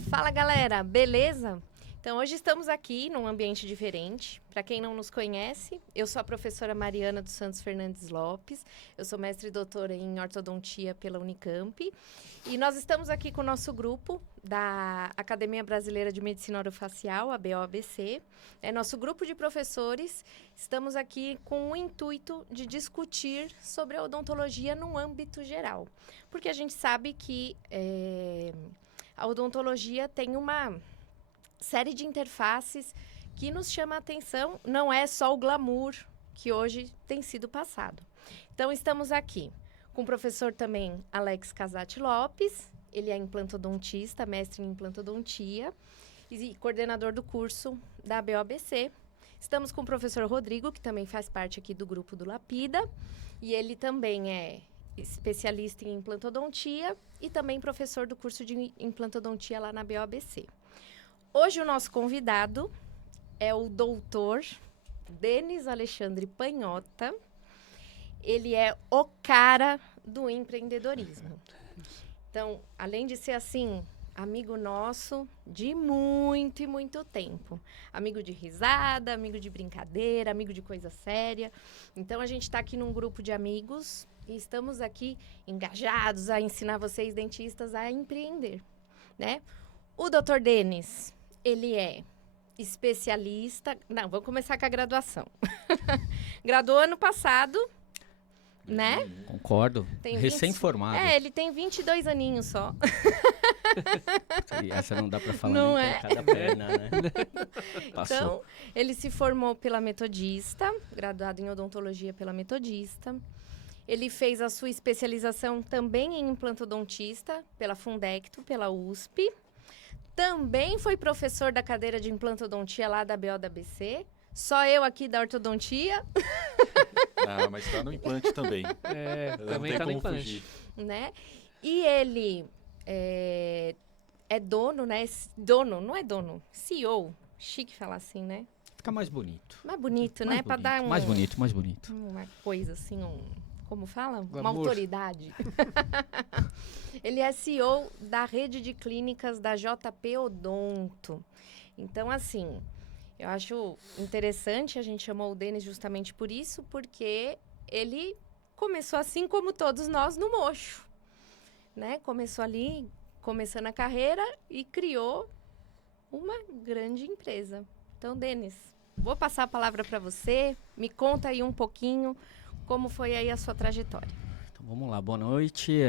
Fala galera, beleza? Então hoje estamos aqui num ambiente diferente. Para quem não nos conhece, eu sou a professora Mariana dos Santos Fernandes Lopes. Eu sou mestre e doutora em ortodontia pela Unicamp. E nós estamos aqui com o nosso grupo da Academia Brasileira de Medicina Orofacial, a BOABC. É nosso grupo de professores. Estamos aqui com o intuito de discutir sobre a odontologia no âmbito geral. Porque a gente sabe que a odontologia tem uma série de interfaces que nos chama a atenção, não é só o glamour que hoje tem sido passado. Então, estamos aqui com o professor também Alex Casati Lopes, ele é implantodontista, mestre em implantodontia e coordenador do curso da BOABC. Estamos com o professor Rodrigo, que também faz parte aqui do grupo do Lapida, e ele também é especialista em implantodontia e também professor do curso de implantodontia lá na BOABC. Hoje o nosso convidado é o doutor Denis Alexandre Panhotta. Ele é o cara do empreendedorismo. Então, além de ser assim, amigo nosso de muito e muito tempo. Amigo de risada, amigo de brincadeira, amigo de coisa séria. Então, a gente está aqui num grupo de amigos e estamos aqui engajados a ensinar vocês, dentistas, a empreender, né? O doutor Denis, ele é especialista... Não, vamos começar com a graduação. Graduou ano passado, né? Concordo. Tem Recém-formado. ele tem 22 aninhos só. E essa não dá pra falar Não nem é? com cada perna, né? Passou. Então, ele se formou pela Metodista, graduado em odontologia pela Metodista. Ele fez a sua especialização também em implantodontista pela Fundecto, pela USP. Também foi professor da cadeira de implantodontia lá da BOABC. Só eu aqui da ortodontia, Ah, mas tá no implante também. Não Também tem tá no como implante. fugir. né? E ele é dono, né? Dono, não é dono, CEO. Chique falar assim, né? Fica mais bonito. Mais bonito, Mais né? Para bonito, dar mais bonito, mais bonito. uma coisa assim, como fala? Uma Glamour. autoridade. Ele é CEO da rede de clínicas da JP Odonto. Então, assim, eu acho interessante, a gente chamou o Denis justamente por isso, porque ele começou assim como todos nós no mocho, né? Começou ali, começando a carreira e criou uma grande empresa. Então, Denis, vou passar a palavra para você. Me conta aí um pouquinho como foi aí a sua trajetória. Então vamos lá, boa noite.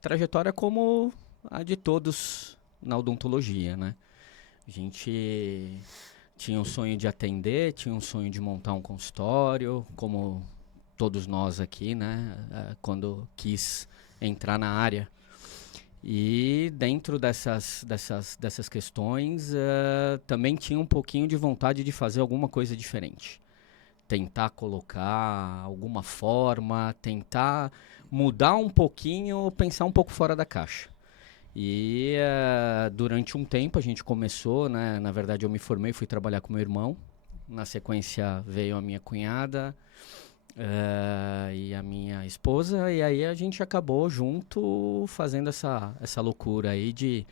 Trajetória como a de todos na odontologia, né? A gente tinha um sonho de atender, tinha um sonho de montar um consultório, como todos nós aqui, né? Quando quis entrar na área. E dentro dessas questões, também tinha um pouquinho de vontade de fazer alguma coisa diferente. Tentar colocar alguma forma, tentar mudar um pouquinho, pensar um pouco fora da caixa. E durante um tempo a gente começou, né? Na verdade eu me formei, fui trabalhar com meu irmão. Na sequência veio a minha cunhada e a minha esposa. E aí a gente acabou junto fazendo essa loucura aí de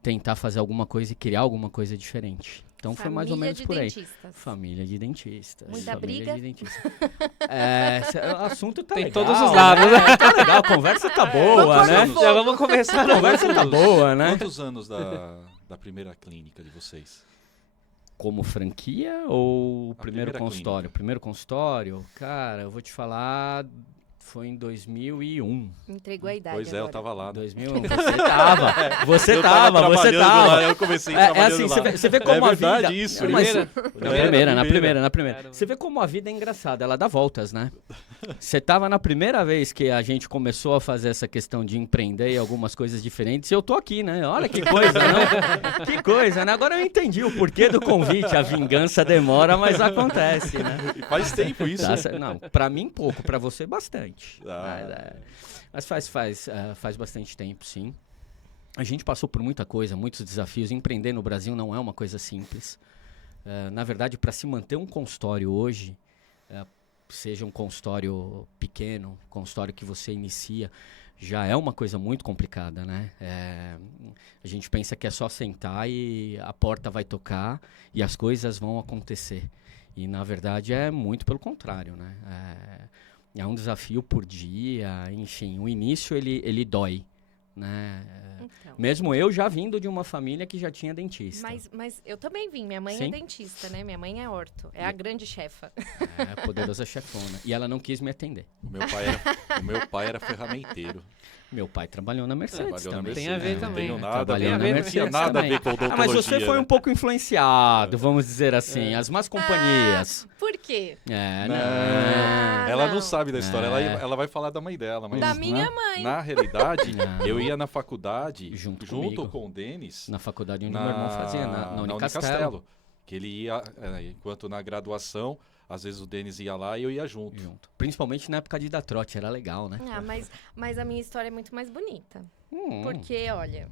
tentar fazer alguma coisa e criar alguma coisa diferente. Então foi mais ou menos por aí. Família de dentistas. Muita família briga? de dentistas. O assunto tá Tem legal. todos os lados, né? Tá legal, a conversa tá boa, né? Já vamos começar. A conversa tá boa, né? Quantos anos da primeira clínica de vocês? Como franquia ou primeiro primeira consultório? clínica. Primeiro consultório, cara, eu vou te falar, foi em 2001. Entregou a idade Pois é, eu agora. tava lá. 2001, você tava. Você Eu tava, você trabalhando tava. Lá, eu comecei trabalhando assim, lá. você vê como é a vida... verdade isso. Mas- Primeira? Na primeira. Caramba. Você vê como a vida é engraçada, ela dá voltas, né? Você tava na primeira vez que a gente começou a fazer essa questão de empreender e algumas coisas diferentes, e eu tô aqui, né? Olha que coisa, não? Que coisa, né? Agora eu entendi o porquê do convite. A vingança demora, mas acontece, né? E faz tempo isso. Não, pra mim pouco, pra você bastante. Ah. Mas faz bastante tempo, sim. A gente passou por muita coisa, muitos desafios. Empreender no Brasil não é uma coisa simples. Na verdade, para se manter um consultório hoje, seja um consultório pequeno, consultório que você inicia, já é uma coisa muito complicada, né? A gente pensa que é só sentar e a porta vai tocar e as coisas vão acontecer. E, na verdade, é muito pelo contrário, né? É um desafio por dia, enfim. O início, ele dói, né? Então. Mesmo eu já vindo de uma família que já tinha dentista. Mas eu também vim. Minha mãe Sim. é dentista, né? Minha mãe é orto. É a grande chefa. É, poderosa chefona. E ela não quis me atender. O meu pai era ferramenteiro. Meu pai trabalhou na Mercedes Trabalhou na também. Tem a ver Mercedes, também, Não né? tenho nada a Trabalhou ver, na não tinha Mercedes nada a também. ver com odontologia. Mas você foi um né? pouco influenciado, vamos dizer assim. As más companhias. Por quê? Não, ela não sabe da história, ela vai falar da mãe dela. Mas Da minha mãe. Na realidade, Não. eu ia na faculdade Junto junto comigo. com o Denis, Na faculdade onde meu irmão fazia, na Unicastelo. que ele ia, enquanto na graduação, às vezes o Denis ia lá e eu ia junto. Principalmente na época de dar trote, era legal, né? Mas a minha história é muito mais bonita. Hum. Porque, olha,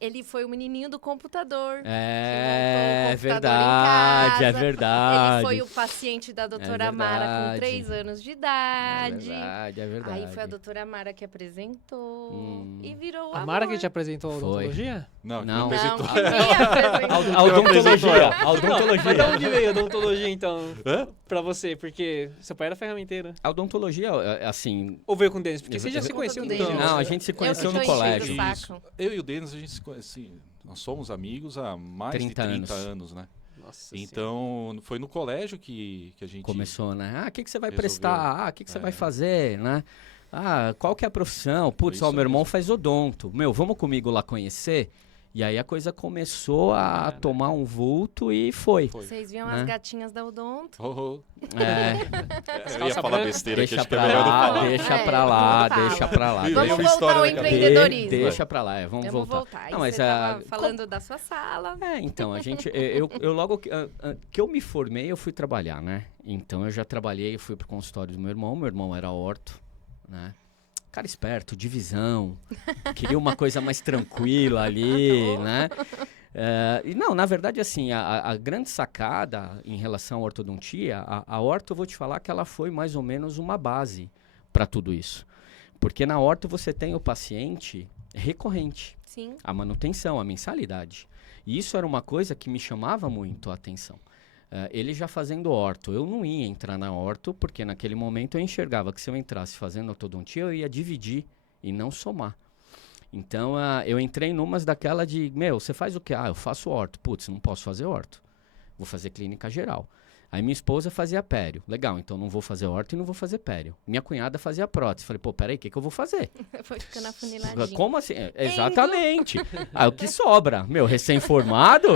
ele foi o menininho do computador. É que montou o computador verdade, em casa. é verdade. Ele foi o paciente da doutora É Mara com verdade. 3 anos de É idade. verdade, é verdade. Aí foi a doutora Mara que apresentou e virou A amor. Mara que te apresentou a Foi. odontologia? Não, Não. me Não, apresentou. que me apresentou. A odontologia. A Mas odontologia. de onde veio a odontologia, então, Hã? pra você? Porque seu pai era ferramenteiro. A odontologia, assim... Ou veio com o Denis? Porque vocês já se Eu- conheciam eu- desde eu- Não, a novo. gente se Eu conheceu tô no enchendo colégio. o saco. Isso. Eu e o Denis, a gente se conhece, nós somos amigos há mais 30 de 30 anos. anos, né? Nossa Senhora. Então, foi no colégio que a gente... Começou, né? O que você vai resolveu. prestar? O que você vai fazer, né? Qual que é a profissão? Putz, Foi isso meu irmão mesmo. faz odonto. Vamos comigo lá conhecer? E aí a coisa começou a tomar um vulto e foi. Vocês viam Né? as gatinhas da Odonto? Oh, É, eu ia calça falar branca. besteira aqui, deixa acho que é pra melhor não lá, falar. deixa É, pra lá, não fala. deixa pra lá. Veio Vamos uma voltar história ao na cabeça. empreendedorismo. Deixa pra lá, vamos Vamos voltar. voltar. Não, Aí mas você tava falando da sua sala. então, a gente, eu logo que eu me formei, eu fui trabalhar, né? Então eu já trabalhei, eu fui pro consultório do meu irmão era orto, né? Cara esperto, divisão, queria uma coisa mais tranquila ali, né? E não, na verdade, assim, a grande sacada em relação à ortodontia, a orto, eu vou te falar que ela foi mais ou menos uma base para tudo isso. Porque na orto você tem o paciente recorrente, Sim. a manutenção, a mensalidade. E isso era uma coisa que me chamava muito a atenção. Ele já fazendo orto, eu não ia entrar na orto, porque naquele momento eu enxergava que se eu entrasse fazendo ortodontia, eu ia dividir e não somar. Então, eu entrei numas daquela de, você faz o quê? Eu faço orto. Putz, não posso fazer orto. Vou fazer clínica geral. Aí minha esposa fazia pério. Legal, então não vou fazer orto e não vou fazer pério. Minha cunhada fazia prótese. Falei, peraí, o que eu vou fazer? Foi ficando afuniladinho. Como assim? Exatamente. O que sobra? Recém-formado?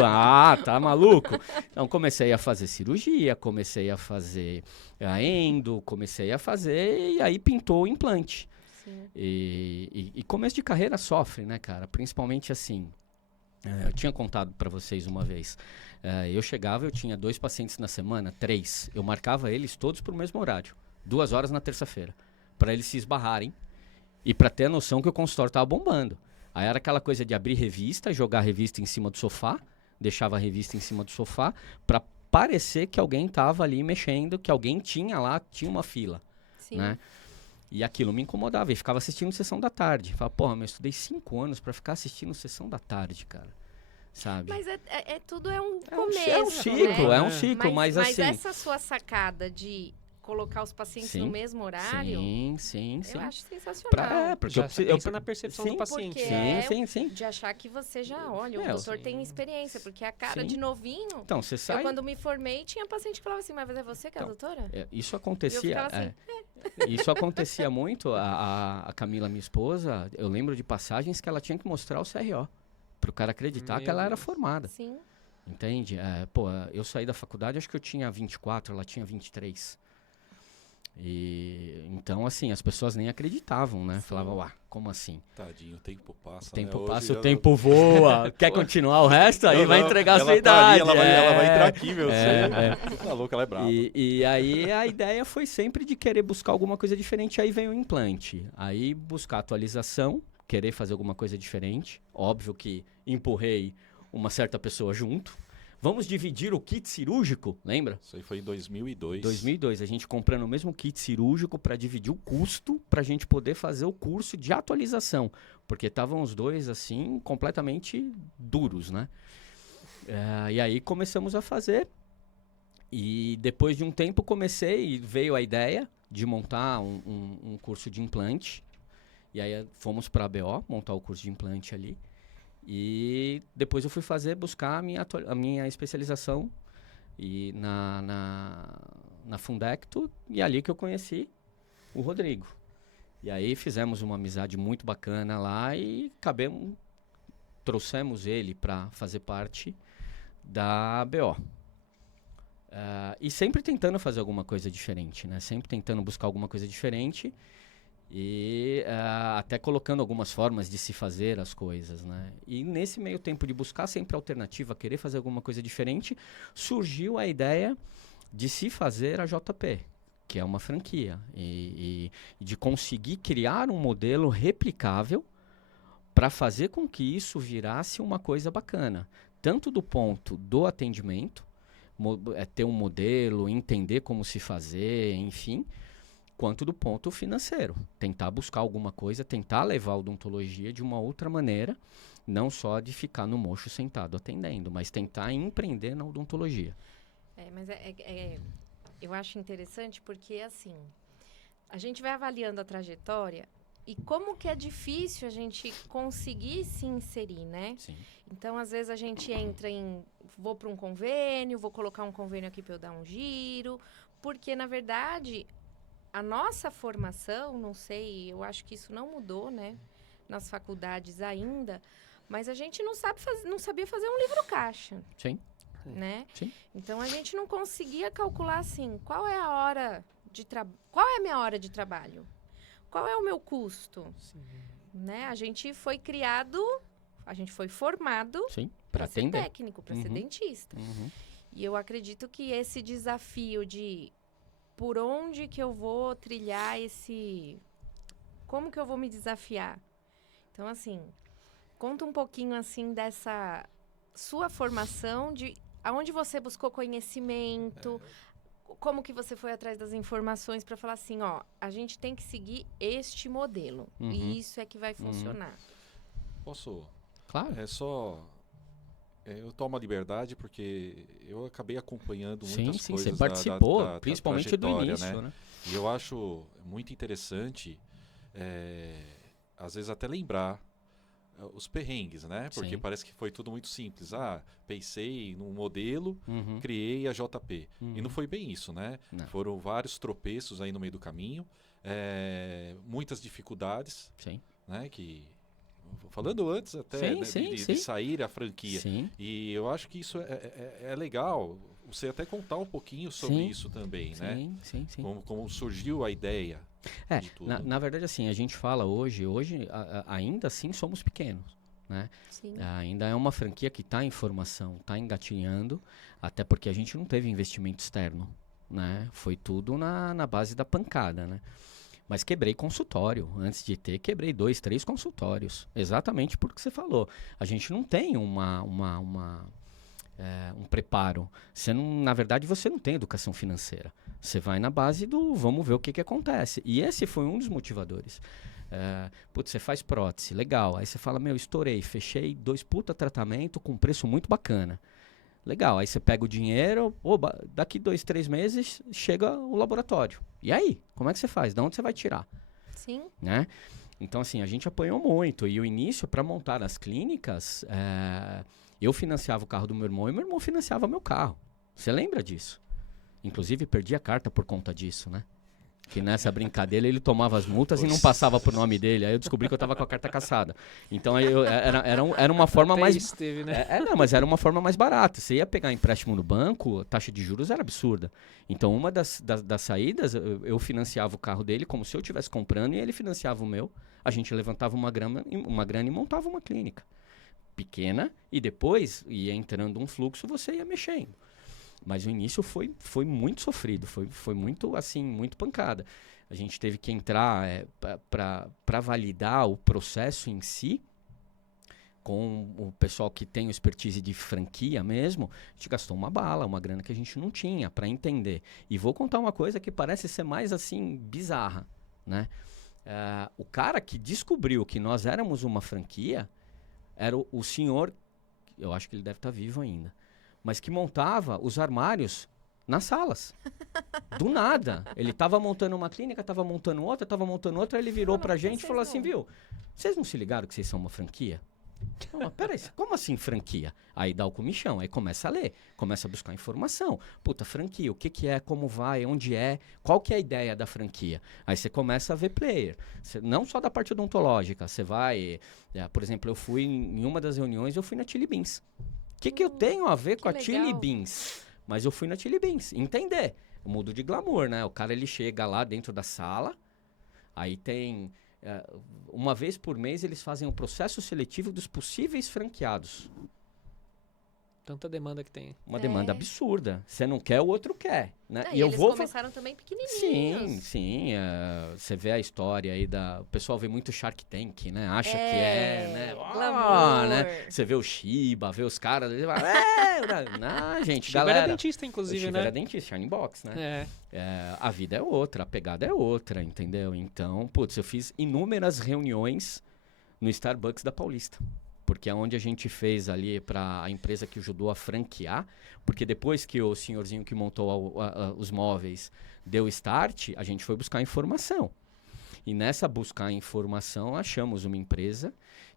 Tá maluco? Então, comecei a fazer cirurgia, comecei a fazer a endo, comecei a fazer e aí pintou o implante. Sim. E começo de carreira sofre, né, cara? Principalmente assim, eu tinha contado pra vocês uma vez. Eu chegava, eu tinha 2 pacientes na semana, 3. Eu marcava eles todos pro mesmo horário. 2 horas na terça-feira. Pra eles se esbarrarem e pra ter a noção que o consultório tava bombando. Aí era aquela coisa de abrir revista, jogar a revista em cima do sofá, deixava a revista em cima do sofá, pra parecer que alguém tava ali mexendo, que alguém tinha uma fila, Sim. né? E aquilo me incomodava, e ficava assistindo sessão da tarde. Falava, porra, eu estudei 5 anos pra ficar assistindo sessão da tarde, cara. Sabe? Mas tudo é um É começo, um ciclo, né? é um ciclo, mas assim... essa sua sacada de colocar os pacientes Sim. no mesmo horário, sim. eu acho sensacional. Porque Já eu pensa na percepção sim, do paciente. porque Sim. De achar que você já, olha, o É, doutor tem experiência, porque a cara Sim. de novinho... Então, você sai... Eu, quando me formei, tinha paciente que falava assim, mas é você que é a doutora? Isso E eu acontecia... ficava assim, Isso acontecia muito. A Camila, minha esposa, eu lembro de passagens que ela tinha que mostrar o CRO. Pro cara acreditar que ela era formada. Sim. Entende? Eu saí da faculdade, acho que eu tinha 24, ela tinha 23. E então, assim, as pessoas nem acreditavam, né? Falavam, como assim? Tadinho, o tempo passa. O tempo né? passa, Hoje o já tempo voa. Quer continuar o resto? Aí Não, vai não, entregar a ela sua tá ali, idade. ela vai entrar aqui, meu. É. Você tá louco, ela é brava. E aí a ideia foi sempre de querer buscar alguma coisa diferente. Aí vem o implante. Aí buscar atualização, querer fazer alguma coisa diferente. Óbvio que empurrei uma certa pessoa junto. vamos dividir o kit cirúrgico, lembra? Isso aí foi em 2002. 2002, a gente comprando o mesmo kit cirúrgico para dividir o custo para a gente poder fazer o curso de atualização, porque estavam os dois assim completamente duros, né? E aí começamos a fazer e depois de um tempo veio a ideia de montar um curso de implante e aí fomos para a ABO montar o curso de implante ali. E depois eu fui buscar a minha especialização na Fundecto, e ali que eu conheci o Rodrigo. E aí fizemos uma amizade muito bacana lá e trouxemos ele para fazer parte da ABO. E sempre tentando fazer alguma coisa diferente, né? Sempre tentando buscar alguma coisa diferente. E até colocando algumas formas de se fazer as coisas, né? E nesse meio tempo de buscar sempre alternativa, querer fazer alguma coisa diferente, surgiu a ideia de se fazer a JP, que é uma franquia, e de conseguir criar um modelo replicável para fazer com que isso virasse uma coisa bacana, tanto do ponto do atendimento, ter um modelo, entender como se fazer, enfim, quanto do ponto financeiro. Tentar buscar alguma coisa, tentar levar a odontologia de uma outra maneira, não só de ficar no mocho sentado atendendo, mas tentar empreender na odontologia. Mas eu acho interessante porque, assim, a gente vai avaliando a trajetória e como que é difícil a gente conseguir se inserir, né? Sim. Então, às vezes, a gente entra vou para um convênio, vou colocar um convênio aqui para eu dar um giro, porque, na verdade, a nossa formação, não sei, eu acho que isso não mudou, né? Nas faculdades ainda, mas a gente não sabia fazer um livro caixa. Sim. Né? Sim. Então, a gente não conseguia calcular, assim, qual é a minha hora de trabalho? Qual é o meu custo? Sim. Né? A gente foi formado para ser atender. técnico, para ser dentista. Uhum. E eu acredito que esse desafio de por onde que eu vou trilhar como que eu vou me desafiar? Então, assim, conta um pouquinho, assim, dessa sua formação, de aonde você buscou conhecimento, como que você foi atrás das informações para falar assim, ó, a gente tem que seguir este modelo. E isso é que vai funcionar. Posso? Claro. Eu tomo a liberdade porque eu acabei acompanhando muitas coisas. Você participou, da principalmente do início, né? E eu acho muito interessante, às vezes até lembrar os perrengues, né? Porque parece que foi tudo muito simples. Pensei num modelo, criei a JP. E não foi bem isso, né? Não. Foram vários tropeços aí no meio do caminho, muitas dificuldades, né? Falando antes até de sair a franquia. Sim. E eu acho que isso é legal. Você até contar um pouquinho sobre isso também, né? Sim. Como surgiu a ideia de tudo. Na verdade, assim, a gente fala hoje ainda assim somos pequenos, né? Sim. Ainda é uma franquia que está em formação, está engatinhando, até porque a gente não teve investimento externo, né? Foi tudo na base da pancada, né? Mas quebrei consultório. Antes de quebrei 2, 3 consultórios. Exatamente porque você falou. A gente não tem um preparo. Na verdade, você não tem educação financeira. Você vai na base do vamos ver o que acontece. E esse foi um dos motivadores. Você faz prótese, legal. Aí você fala, estourei, fechei 2 puta tratamento com preço muito bacana. Legal, aí você pega o dinheiro, daqui 2, 3 meses chega o laboratório. E aí? Como é que você faz? De onde você vai tirar? Sim. Né? Então, assim, a gente apanhou muito. E o início, para montar as clínicas, eu financiava o carro do meu irmão e meu irmão financiava meu carro. Você lembra disso? Inclusive, perdi a carta por conta disso, né? Que nessa brincadeira ele tomava as multas e não passava pro nome dele. Aí eu descobri que eu tava com a carta caçada. Então era uma forma Até mais. isso teve, né? Não, mas era uma forma mais barata. Você ia pegar empréstimo no banco, a taxa de juros era absurda. Então uma das saídas, eu financiava o carro dele como se eu estivesse comprando e ele financiava o meu. A gente levantava uma grana e montava uma clínica pequena e depois ia entrando um fluxo, você ia mexendo. Mas o início foi muito sofrido, foi muito, assim, muito pancada. A gente teve que entrar para validar o processo em si. com o pessoal que tem o expertise de franquia mesmo, a gente gastou uma bala, uma grana que a gente não tinha para entender. E vou contar uma coisa que parece ser mais assim bizarra, né? O cara que descobriu que nós éramos uma franquia era o senhor, eu acho que ele deve estar vivo ainda, mas que montava os armários nas salas. Do nada. Ele estava montando uma clínica, estava montando outra, ele virou pra gente e falou assim, viu, vocês não se ligaram que vocês são uma franquia? Não, mas peraí, como assim franquia? Aí dá o comichão, aí começa a ler, começa a buscar informação. Puta, franquia, o que que é, como vai, onde é, qual que é a ideia da franquia? Aí você começa a ver player, não só da parte odontológica, você vai, por exemplo, eu fui em uma das reuniões, eu fui na Chili Beans. O que que eu tenho a ver com a legal. Chili Beans? Mas eu fui na Chili Beans, entender. O mundo de glamour, né? O cara, ele chega lá dentro da sala, aí tem... uma vez por mês eles fazem um processo seletivo dos possíveis franqueados. Tanta demanda que tem. Uma demanda absurda. Você não quer, o outro quer, né? E eles começaram também pequenininhos. Sim. Você vê a história aí o pessoal vê muito Shark Tank, né? Acha que né? Glamour. Né? Você vê o Shiba, vê os caras... Não, gente, Shiba galera... era dentista, O inclusive, Shiba né? era dentista, Shining Box, né? É. A vida é outra, a pegada é outra, entendeu? Então, putz, eu fiz inúmeras reuniões no Starbucks da Paulista. Porque é onde a gente fez ali para a empresa que ajudou a franquear. Porque depois que o senhorzinho que montou os móveis deu start, a gente foi buscar informação. E nessa buscar informação, achamos uma empresa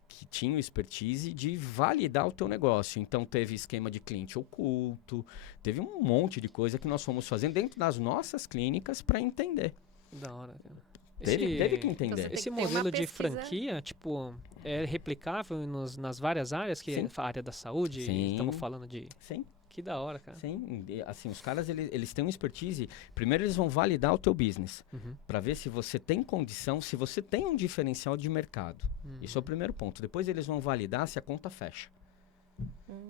que tinha o expertise de validar o teu negócio. Então, teve esquema de cliente oculto, teve um monte de coisa que nós fomos fazendo dentro das nossas clínicas para entender. Da hora, cara. Teve que entender. Tem Esse que ter modelo uma de pesquisa. franquia, tipo, é replicável nas várias áreas, que Sim. é a área da saúde, Sim. estamos falando de... Sim. Que da hora, cara. Sim, assim, os caras, eles têm uma expertise. Primeiro, eles vão validar o teu business, Uhum. para ver se você tem condição, se você tem um diferencial de mercado. Isso é o primeiro ponto. Depois, eles vão validar se a conta fecha.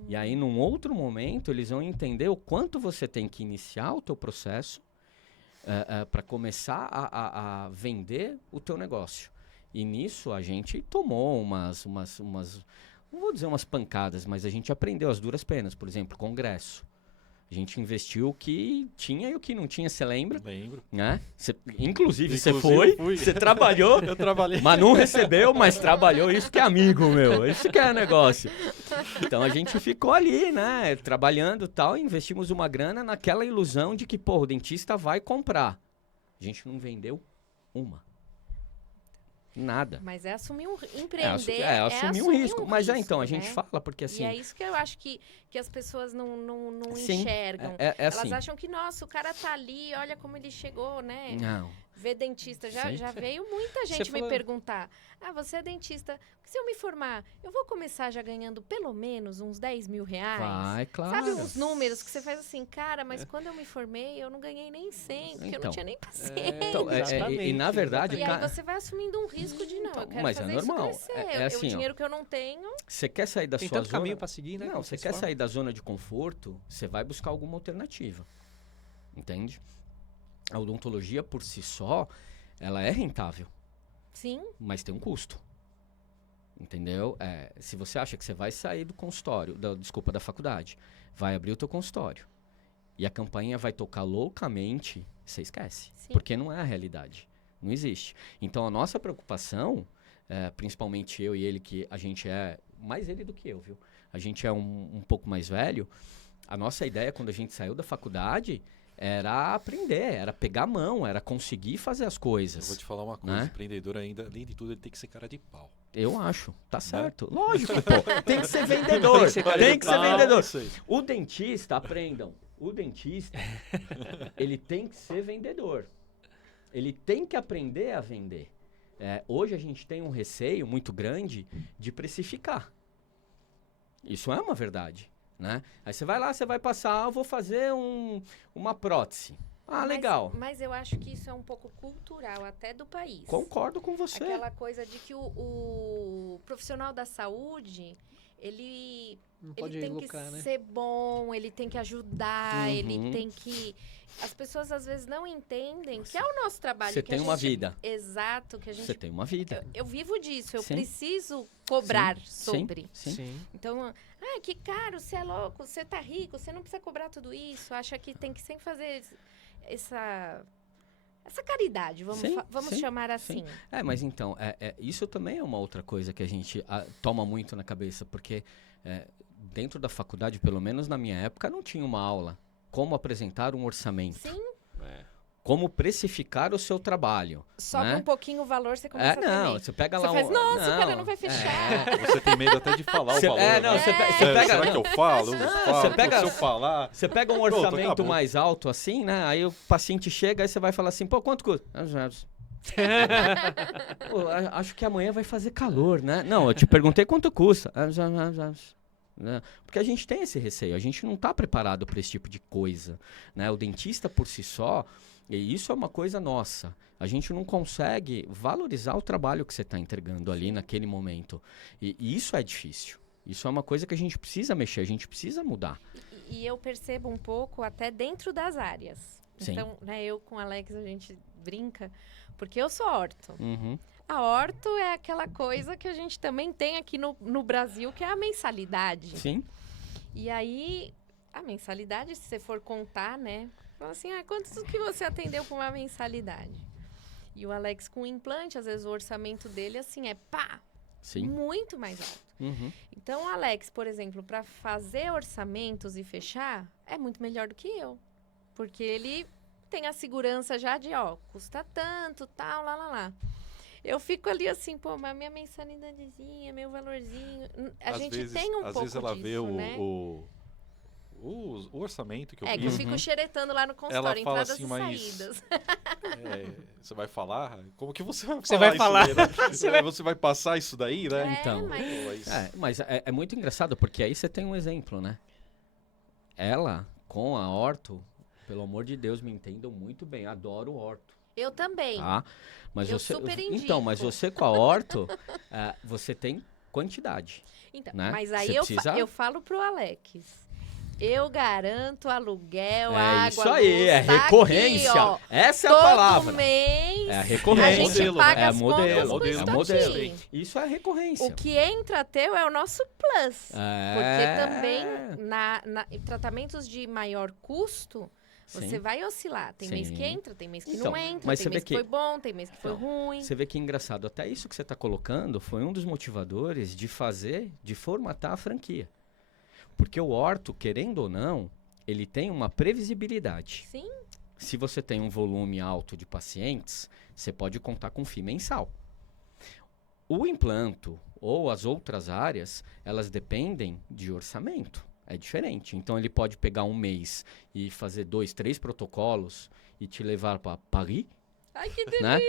E aí, num outro momento, eles vão entender o quanto você tem que iniciar o teu processo para começar a vender o teu negócio. E nisso, a gente tomou umas não vou dizer umas pancadas, mas a gente aprendeu as duras penas. Por exemplo, congresso. A gente investiu o que tinha e o que não tinha, você lembra? Lembro. Né? Inclusive, você eu foi, fui. você trabalhou, Eu trabalhei. mas não recebeu, mas trabalhou. Isso que é amigo, meu. Isso que é negócio. Então, a gente ficou ali, né? Trabalhando e tal, investimos uma grana naquela ilusão de que, pô, o dentista vai comprar. A gente não vendeu uma. Nada. Mas é assumir empreender. Assumir um risco. Mas então, a né? gente fala porque assim... E é isso que eu acho que as pessoas não Sim, enxergam. Elas Elas acham que, nossa, o cara tá ali, olha como ele chegou, né? Não. Ver dentista. Já veio muita Você gente me falou- perguntar. Ah, você é dentista. Se eu me formar, eu vou começar já ganhando pelo menos uns 10 mil reais? Vai, claro. Sabe uns números que você faz assim, cara, mas quando eu me formei, eu não ganhei nem 100, porque eu não Então. tinha nem paciente. Então, e na verdade... E aí você vai assumindo um risco de não, eu quero mas é fazer normal. isso crescer. É assim, o dinheiro que eu não tenho... Você quer sair da Tem sua tanto zona... caminho pra seguir, né? Não, quando você se quer forma. sair da zona de conforto, você vai buscar alguma alternativa. Entende? A odontologia, por si só, ela é rentável, Sim, mas tem um custo. Entendeu? Se você acha que você vai sair do consultório, da faculdade, vai abrir o teu consultório, e a campainha vai tocar loucamente, você esquece. Sim. Porque não é a realidade. Não existe. Então, a nossa preocupação, principalmente eu e ele, que a gente é... Mais ele do que eu, viu? A gente é um pouco mais velho. A nossa ideia, quando a gente saiu da faculdade, era aprender, era pegar a mão, era conseguir fazer as Eu coisas. vou te falar uma coisa, Né? empreendedor ainda, além de tudo, ele tem que ser cara de pau. Eu acho, tá certo. Lógico, pô. Tem que ser vendedor. Tem que ser pau, vendedor. isso aí. O dentista, aprendam, o dentista, ele tem que ser vendedor. Ele tem que aprender a vender. Hoje a gente tem um receio muito grande de precificar. Isso é uma verdade, né? Aí você vai lá, você vai passar, eu vou fazer uma prótese. Ah, legal. Mas eu acho que isso é um pouco cultural, até do país. Concordo com você. Aquela coisa de que o profissional da saúde, ele Não pode tem lucrar, que né? ser bom, ele tem que ajudar, ele tem que... As pessoas às vezes não entendem que é o nosso trabalho. Você que tem a uma gente- vida. Exato, que a gente... Você tem uma vida. Eu vivo disso, eu Sim. preciso cobrar Sim, sobre. Sim. Então, que caro, você é louco, você tá rico, você não precisa cobrar tudo isso. Acha que tem que sempre fazer essa caridade, vamos Sim, chamar assim. Mas então, isso também é uma outra coisa que a gente toma muito na cabeça, porque dentro da faculdade, pelo menos na minha época, não tinha uma aula. Como apresentar um orçamento. Sim. Como precificar o seu trabalho. Sobe né? um pouquinho o valor, você começa a Não, tremer. você pega Você lá faz, nossa, o cara não vai fechar. Você tem medo até de falar o valor. Você né? pega... Será que eu falo? você pega- Se eu falar... Você pega um Pronto, orçamento acabou. mais alto assim, né? Aí o paciente chega e você vai falar assim, pô, quanto custa? Pô, acho que amanhã vai fazer calor, né? Não, eu te perguntei quanto custa. Né? Porque a gente tem esse receio, a gente não está preparado para esse tipo de coisa. Né? O dentista por si só, e isso é uma coisa nossa, a gente não consegue valorizar o trabalho que você está entregando ali naquele momento. E isso é difícil. Isso é uma coisa que a gente precisa mexer, a gente precisa mudar. E eu percebo um pouco até dentro das áreas. Sim. Então, né, eu com o Alex, a gente brinca, porque eu sou orto. Uhum. A orto é aquela coisa que a gente também tem aqui no Brasil, que é a mensalidade. Sim. E aí, a mensalidade, se você for contar, né? Fala assim, quantos que você atendeu com uma mensalidade? E o Alex com implante, às vezes o orçamento dele, assim, Sim. muito mais alto. Uhum. Então, o Alex, por exemplo, para fazer orçamentos e fechar, é muito melhor do que eu. Porque ele tem a segurança já de, custa tanto, tal, lá. Eu fico ali assim, pô, mas minha mensalidadezinha, meu valorzinho... Às gente vezes, tem um pouco vezes ela disso, vê né? o orçamento que eu que fiz. eu fico xeretando lá no consultório, fala entradas assim, e mas- saídas. Você vai falar? Como que você vai falar? Você vai isso falar. daí, né? Você vai passar isso daí, né? Então, mas é muito engraçado, porque aí você tem um exemplo, né? Ela, com a orto, pelo amor de Deus, me entendam muito bem, adoro orto. Eu também. Tá? Mas Eu você, super então, mas indico. você com a orto, você tem quantidade. Então, né? mas aí Você precisa- eu falo pro Alex. Eu garanto aluguel, É água, isso aí, luz, é tá recorrência. Aqui, ó. Essa é a Todo palavra. mês É a a recorrência. gente Modelo, paga né? as É modelo, contas com modelo, isso modelo. aqui. Isso é recorrência. O que entra teu é o nosso plus. Porque É. também, em tratamentos de maior custo, você Sim. vai oscilar. Tem mês que Sim. entra, tem mês que Então, não entra, mas tem você mês vê que foi que- bom, tem mês que foi Então, ruim. Você vê que engraçado, até isso que você está colocando foi um dos motivadores de formatar a franquia. Porque o orto, querendo ou não, ele tem uma previsibilidade. Sim, Se você tem um volume alto de pacientes, você pode contar com FII mensal. O implanto ou as outras áreas, elas dependem de orçamento. É diferente. Então, ele pode pegar um mês e fazer 2, 3 protocolos e te levar para Paris, ai que delícia. né?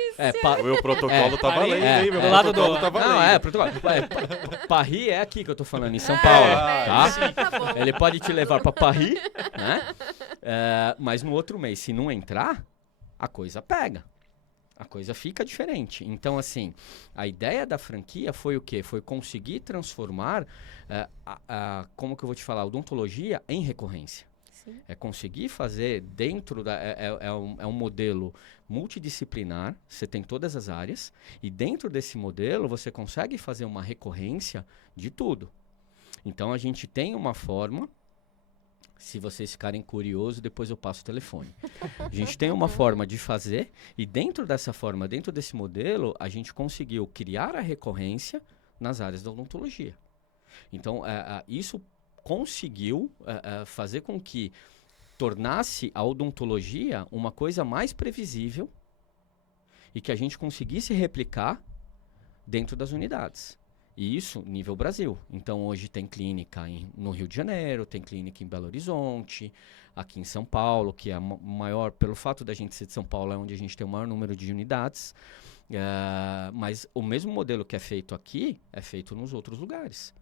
O meu protocolo tá Paris, valendo, é, hein? Meu do lado protocolo do- tá valendo. Não, protocolo. Paris é aqui que eu tô falando, em São Paulo, né? tá? Tá bom. Ele pode te levar para Paris, né? Mas no outro mês, se não entrar, a coisa pega. A coisa fica diferente. Então, assim, a ideia da franquia foi o quê? Foi conseguir transformar, como que eu vou te falar, a odontologia em recorrência. Sim. É conseguir fazer dentro da... É um modelo multidisciplinar, você tem todas as áreas, e dentro desse modelo você consegue fazer uma recorrência de tudo. Então, a gente tem uma forma... Se vocês ficarem curiosos, depois eu passo o telefone. A gente tem uma forma de fazer, e dentro dessa forma, dentro desse modelo, a gente conseguiu criar a recorrência nas áreas da odontologia. Então, isso conseguiu fazer com que tornasse a odontologia uma coisa mais previsível e que a gente conseguisse replicar dentro das unidades. E isso nível Brasil. Então, hoje tem clínica no Rio de Janeiro, tem clínica em Belo Horizonte, aqui em São Paulo, que é a maior, pelo fato da gente ser de São Paulo, é onde a gente tem o maior número de unidades. Mas o mesmo modelo que é feito aqui, é feito nos outros lugares.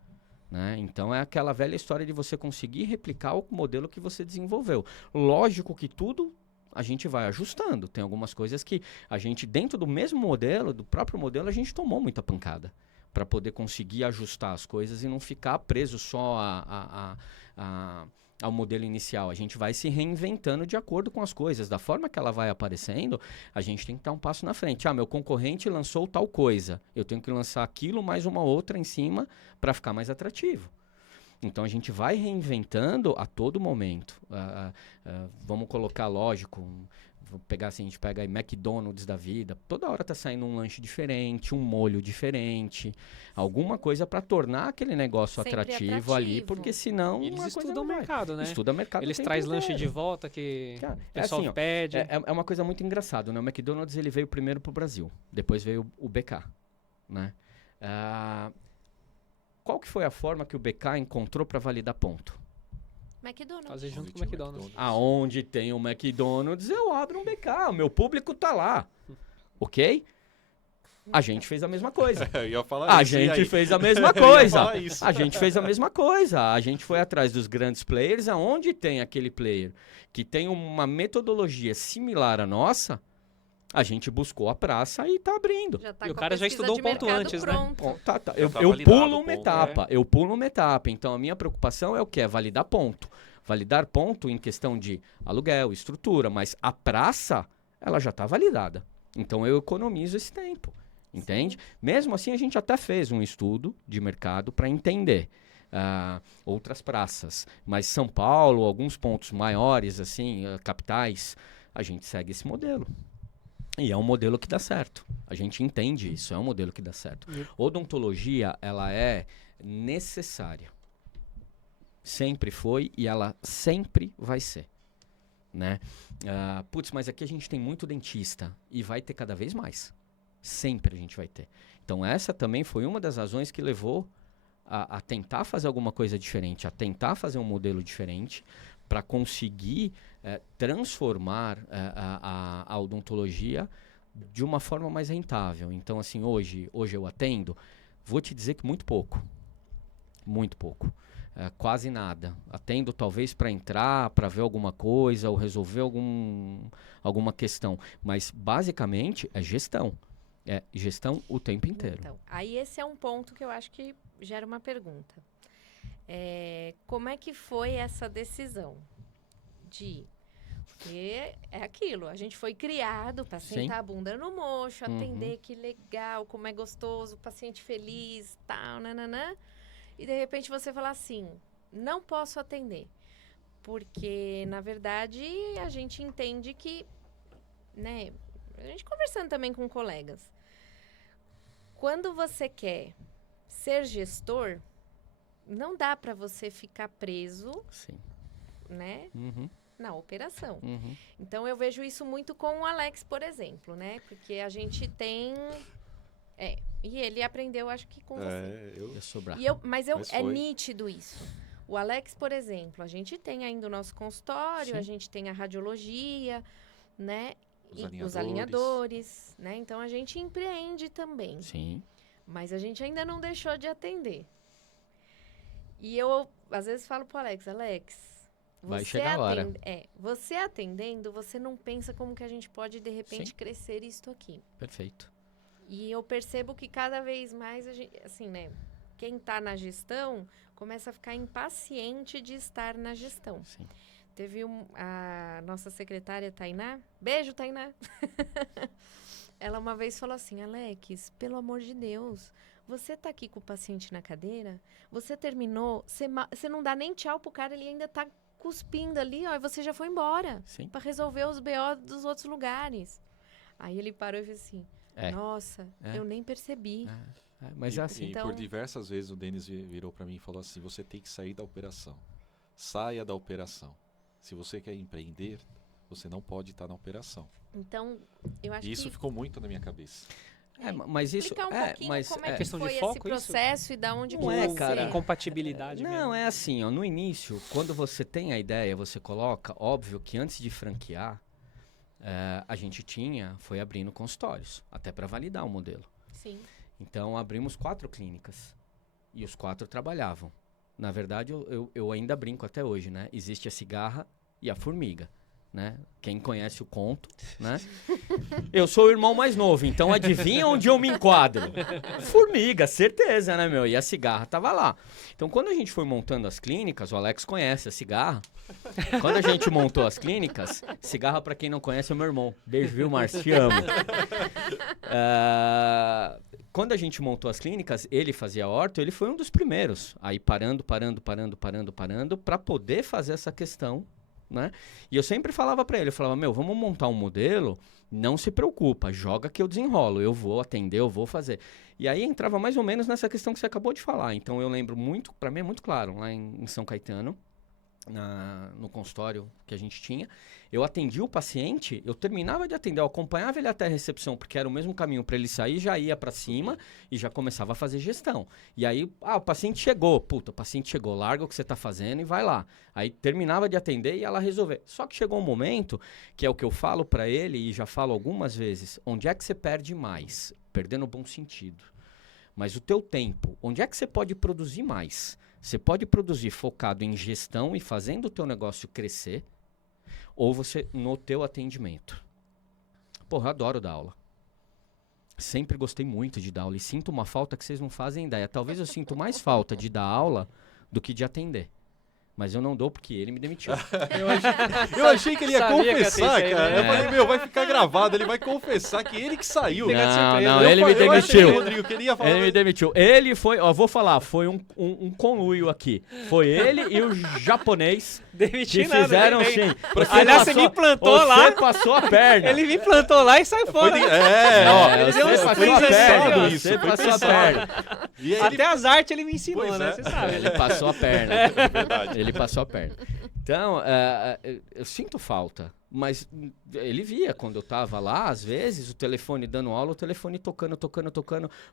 Né? Então, é aquela velha história de você conseguir replicar o modelo que você desenvolveu. Lógico que tudo a gente vai ajustando. Tem algumas coisas que a gente, dentro do mesmo modelo, do próprio modelo, a gente tomou muita pancada. para poder conseguir ajustar as coisas e não ficar preso só ao modelo inicial. A gente vai se reinventando de acordo com as coisas. Da forma que ela vai aparecendo, a gente tem que dar um passo na frente. Meu concorrente lançou tal coisa. Eu tenho que lançar aquilo mais uma outra em cima para ficar mais atrativo. Então, a gente vai reinventando a todo momento. Vamos colocar, lógico, vou pegar assim, a gente pega aí McDonald's da vida, toda hora tá saindo um lanche diferente, um molho diferente, alguma coisa para tornar aquele negócio atrativo ali, porque senão eles uma coisa estudam o não vai. mercado, né? Estuda mercado. Eles trazem lanche de volta que cara, o pessoal assim, pede. É uma coisa muito engraçada, né? O McDonald's ele veio primeiro pro Brasil, depois veio o BK, né? Qual que foi a forma que o BK encontrou para validar ponto? McDonald's. Fazer junto com o McDonald's. Aonde tem o McDonald's, eu abro um BK. O meu público tá lá. Ok? A gente fez a mesma coisa. Eu ia falar A isso, gente e aí? fez a mesma Eu ia coisa. falar isso. A gente fez a mesma coisa. A gente foi atrás dos grandes players. Aonde tem aquele player que tem uma metodologia similar à nossa, a gente buscou a praça e tá abrindo. Já tá E o com a cara já pesquisa estudou de um ponto mercado antes, né? pronto. Bom, tá. Já Eu, tá eu validado pulo o uma ponto, etapa. Eu pulo uma etapa. Então, a minha preocupação é o quê? É validar ponto. Validar ponto em questão de aluguel, estrutura, mas a praça, ela já está validada. Então, eu economizo esse tempo. Entende? Mesmo assim, a gente até fez um estudo de mercado para entender outras praças. Mas São Paulo, alguns pontos maiores, assim, capitais, a gente segue esse modelo. E é um modelo que dá certo. A gente entende isso, é um modelo que dá certo. Odontologia, ela é necessária. Sempre foi e ela sempre vai ser. Né? Mas aqui a gente tem muito dentista e vai ter cada vez mais. Sempre a gente vai ter. Então essa também foi uma das razões que levou a tentar fazer alguma coisa diferente, a tentar fazer um modelo diferente para conseguir transformar a odontologia de uma forma mais rentável. Então, assim, hoje eu atendo, vou te dizer que muito pouco. Muito pouco. Quase nada. Atendo talvez para entrar, para ver alguma coisa ou resolver alguma questão. Mas, basicamente, é gestão. É gestão o tempo inteiro. Então, aí esse é um ponto que eu acho que gera uma pergunta. Como é que foi essa decisão porque é aquilo, a gente foi criado para sentar a bunda no mocho, atender, que legal, como é gostoso, paciente feliz, tal, nananã. E de repente você fala assim, não posso atender. Porque, na verdade, a gente entende que, né, a gente conversando também com colegas, quando você quer ser gestor, não dá para você ficar preso, né, na operação. Então, eu vejo isso muito com o Alex, por exemplo, né, porque a gente tem... e ele aprendeu, acho que com você. Eu sou bravo. Mas é nítido isso. O Alex, por exemplo, a gente tem ainda o nosso consultório, a gente tem a radiologia, né? Os alinhadores, né? Então, a gente empreende também. Sim. Mas a gente ainda não deixou de atender. E eu, às vezes, falo pro Alex, vai chegar a hora. Você atendendo, você não pensa como que a gente pode, de repente, crescer isto aqui. Perfeito. E eu percebo que cada vez mais, assim, né? Quem está na gestão começa a ficar impaciente de estar na gestão. Sim. Teve a nossa secretária, Tainá. Beijo, Tainá. Ela uma vez falou assim, Alex, pelo amor de Deus, você está aqui com o paciente na cadeira, você terminou, você não dá nem tchau pro cara, ele ainda está cuspindo ali, ó, e você já foi embora para resolver os BO dos outros lugares. Aí ele parou e fez assim, nossa, eu nem percebi. Mas é assim. Então... por diversas vezes o Denis virou para mim e falou assim, você tem que sair da operação. Saia da operação. Se você quer empreender, você não pode estar na operação. Então, eu acho isso ficou muito na minha cabeça. Mas isso explicar um pouquinho como é que questão foi de foco, esse processo e da onde não cara. Incompatibilidade não, mesmo. É assim, ó, no início, quando você tem a ideia, você coloca, óbvio que antes de franquear, a gente foi abrindo consultórios, até para validar o modelo. Sim. Então, abrimos 4 clínicas e os 4 trabalhavam. Na verdade, eu ainda brinco até hoje, né? Existe a cigarra e a formiga, né? Quem conhece o conto, né? Eu sou o irmão mais novo, então adivinha onde eu me enquadro? Formiga, certeza, né, meu? E a cigarra tava lá. Então, quando a gente foi montando as clínicas, o Alex conhece a cigarra. Quando a gente montou as clínicas, cigarra, pra quem não conhece, é o meu irmão. Beijo, viu, Márcio? Te amo. Quando a gente montou as clínicas, ele fazia orto, ele foi um dos primeiros. Aí parando, pra poder fazer essa questão, né? E eu sempre falava pra ele, eu falava, meu, vamos montar um modelo, não se preocupa, joga que eu desenrolo, eu vou atender, eu vou fazer. E aí entrava mais ou menos nessa questão que você acabou de falar. Então eu lembro muito, pra mim é muito claro, lá em São Caetano, no consultório que a gente tinha, eu atendia o paciente, eu terminava de atender, eu acompanhava ele até a recepção, porque era o mesmo caminho para ele sair, já ia para cima e já começava a fazer gestão. E aí, o paciente chegou, o paciente chegou, larga o que você está fazendo e vai lá. Aí terminava de atender e ia lá resolver. Só que chegou um momento, que é o que eu falo para ele e já falo algumas vezes, onde é que você perde mais? Perder no bom sentido. Mas o teu tempo, onde é que você pode produzir mais? Você pode produzir focado em gestão e fazendo o teu negócio crescer, ou você no teu atendimento. Porra, eu adoro dar aula. Sempre gostei muito de dar aula e sinto uma falta que vocês não fazem ideia. Talvez eu sinto mais falta de dar aula do que de atender. Mas eu não dou porque ele me demitiu. Eu achei que ele ia confessar, aí, cara. né? Eu falei, meu, vai ficar gravado, ele vai confessar que ele que saiu. Não, Eu ele me eu achei, demitiu. Rodrigo, que ele ia falar. Ele me demitiu. Ele foi, ó, vou falar, foi um conluio aqui. Foi ele e o japonês Demiti que nada, fizeram nem vem. sim. Aliás, você me plantou lá. Você passou a perna. Ele me plantou lá e sai fora. Ele Você deu uns passou a 15 perna. segundos. Você Foi passou a pensado. perna. E aí Até as artes ele me ensinou, Pois né? é. Você sabe. Ele passou a perna. É verdade. Ele passou a perna. Então, eu sinto falta. Mas ele via quando eu tava lá, às vezes, o telefone dando aula, o telefone tocando,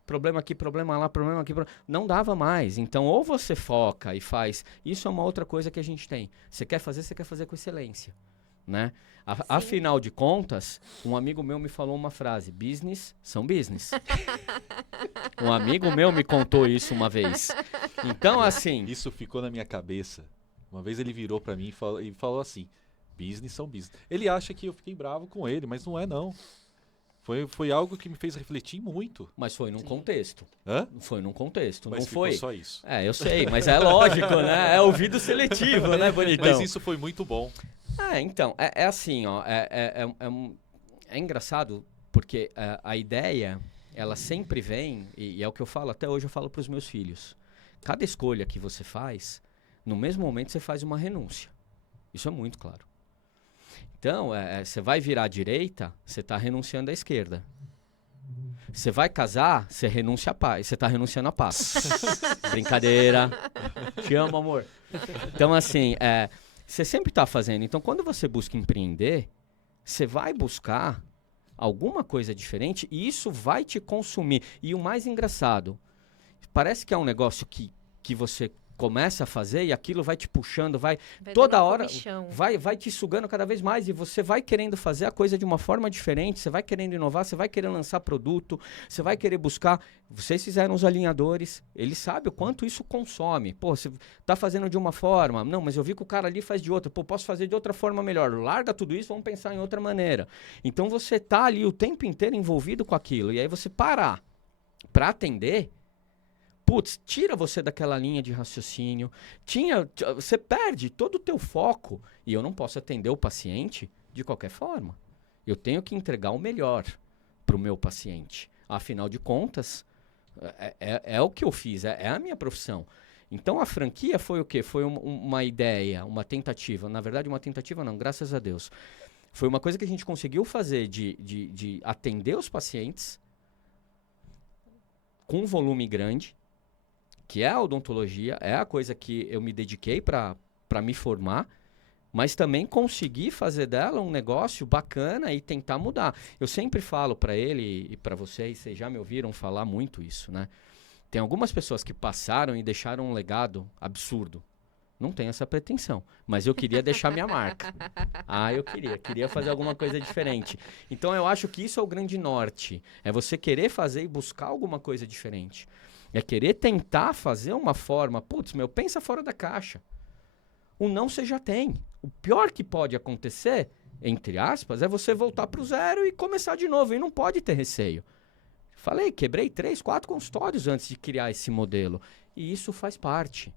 problema aqui, problema lá, problema aqui. Não dava mais. Então, ou você foca e faz. Isso é uma outra coisa que a gente tem. Você quer fazer com excelência, né? Afinal de contas, um amigo meu me falou uma frase: business são business. Um amigo meu me contou isso uma vez. Então, assim... Isso ficou na minha cabeça. Uma vez ele virou pra mim e falou assim, business são business. Ele acha que eu fiquei bravo com ele, mas não é não. Foi algo que me fez refletir muito. Mas foi num contexto. Hã? Foi num contexto, Mas não ficou foi? só isso. Eu sei, mas é lógico, né? É ouvido seletivo, né, bonitão? Mas isso foi muito bom. Então, é assim, ó. É engraçado, porque a ideia, ela sempre vem, e é o que eu falo, até hoje eu falo pros meus filhos. Cada escolha que você faz, no mesmo momento você faz uma renúncia. Isso é muito claro. Então, você vai virar à direita, você está renunciando à esquerda. Você vai casar, você renuncia à paz. Você está renunciando à paz. Brincadeira. Te amo, amor. Então, assim, você sempre está fazendo. Então, quando você busca empreender, você vai buscar alguma coisa diferente e isso vai te consumir. E o mais engraçado, parece que é um negócio que você começa a fazer e aquilo vai te puxando, vai toda hora, vai te sugando cada vez mais e você vai querendo fazer a coisa de uma forma diferente, você vai querendo inovar, você vai querendo lançar produto, você vai querer buscar. Vocês fizeram os alinhadores, ele sabe o quanto isso consome. Pô, você tá fazendo de uma forma, não, mas eu vi que o cara ali faz de outra, pô, posso fazer de outra forma melhor. Larga tudo isso, vamos pensar em outra maneira. Então você tá ali o tempo inteiro envolvido com aquilo e aí você parar para atender. Putz, tira você daquela linha de raciocínio, você perde todo o teu foco e eu não posso atender o paciente de qualquer forma. Eu tenho que entregar o melhor para o meu paciente. Afinal de contas, é o que eu fiz, é a minha profissão. Então a franquia foi o quê? Foi uma ideia, uma tentativa. Na verdade, uma tentativa não, graças a Deus. Foi uma coisa que a gente conseguiu fazer de atender os pacientes com um volume grande, que é a odontologia, é a coisa que eu me dediquei para me formar, mas também conseguir fazer dela um negócio bacana e tentar mudar. Eu sempre falo para ele e para vocês já me ouviram falar muito isso, né? Tem algumas pessoas que passaram e deixaram um legado absurdo. Não tenho essa pretensão, mas eu queria deixar minha marca. Eu queria fazer alguma coisa diferente. Então eu acho que isso é o grande norte, é você querer fazer e buscar alguma coisa diferente. É querer tentar fazer uma forma, pensa fora da caixa. O não você já tem. O pior que pode acontecer entre aspas, é você voltar pro zero e começar de novo. E não pode ter receio. Falei, quebrei 3, 4 consultórios antes de criar esse modelo. E isso faz parte.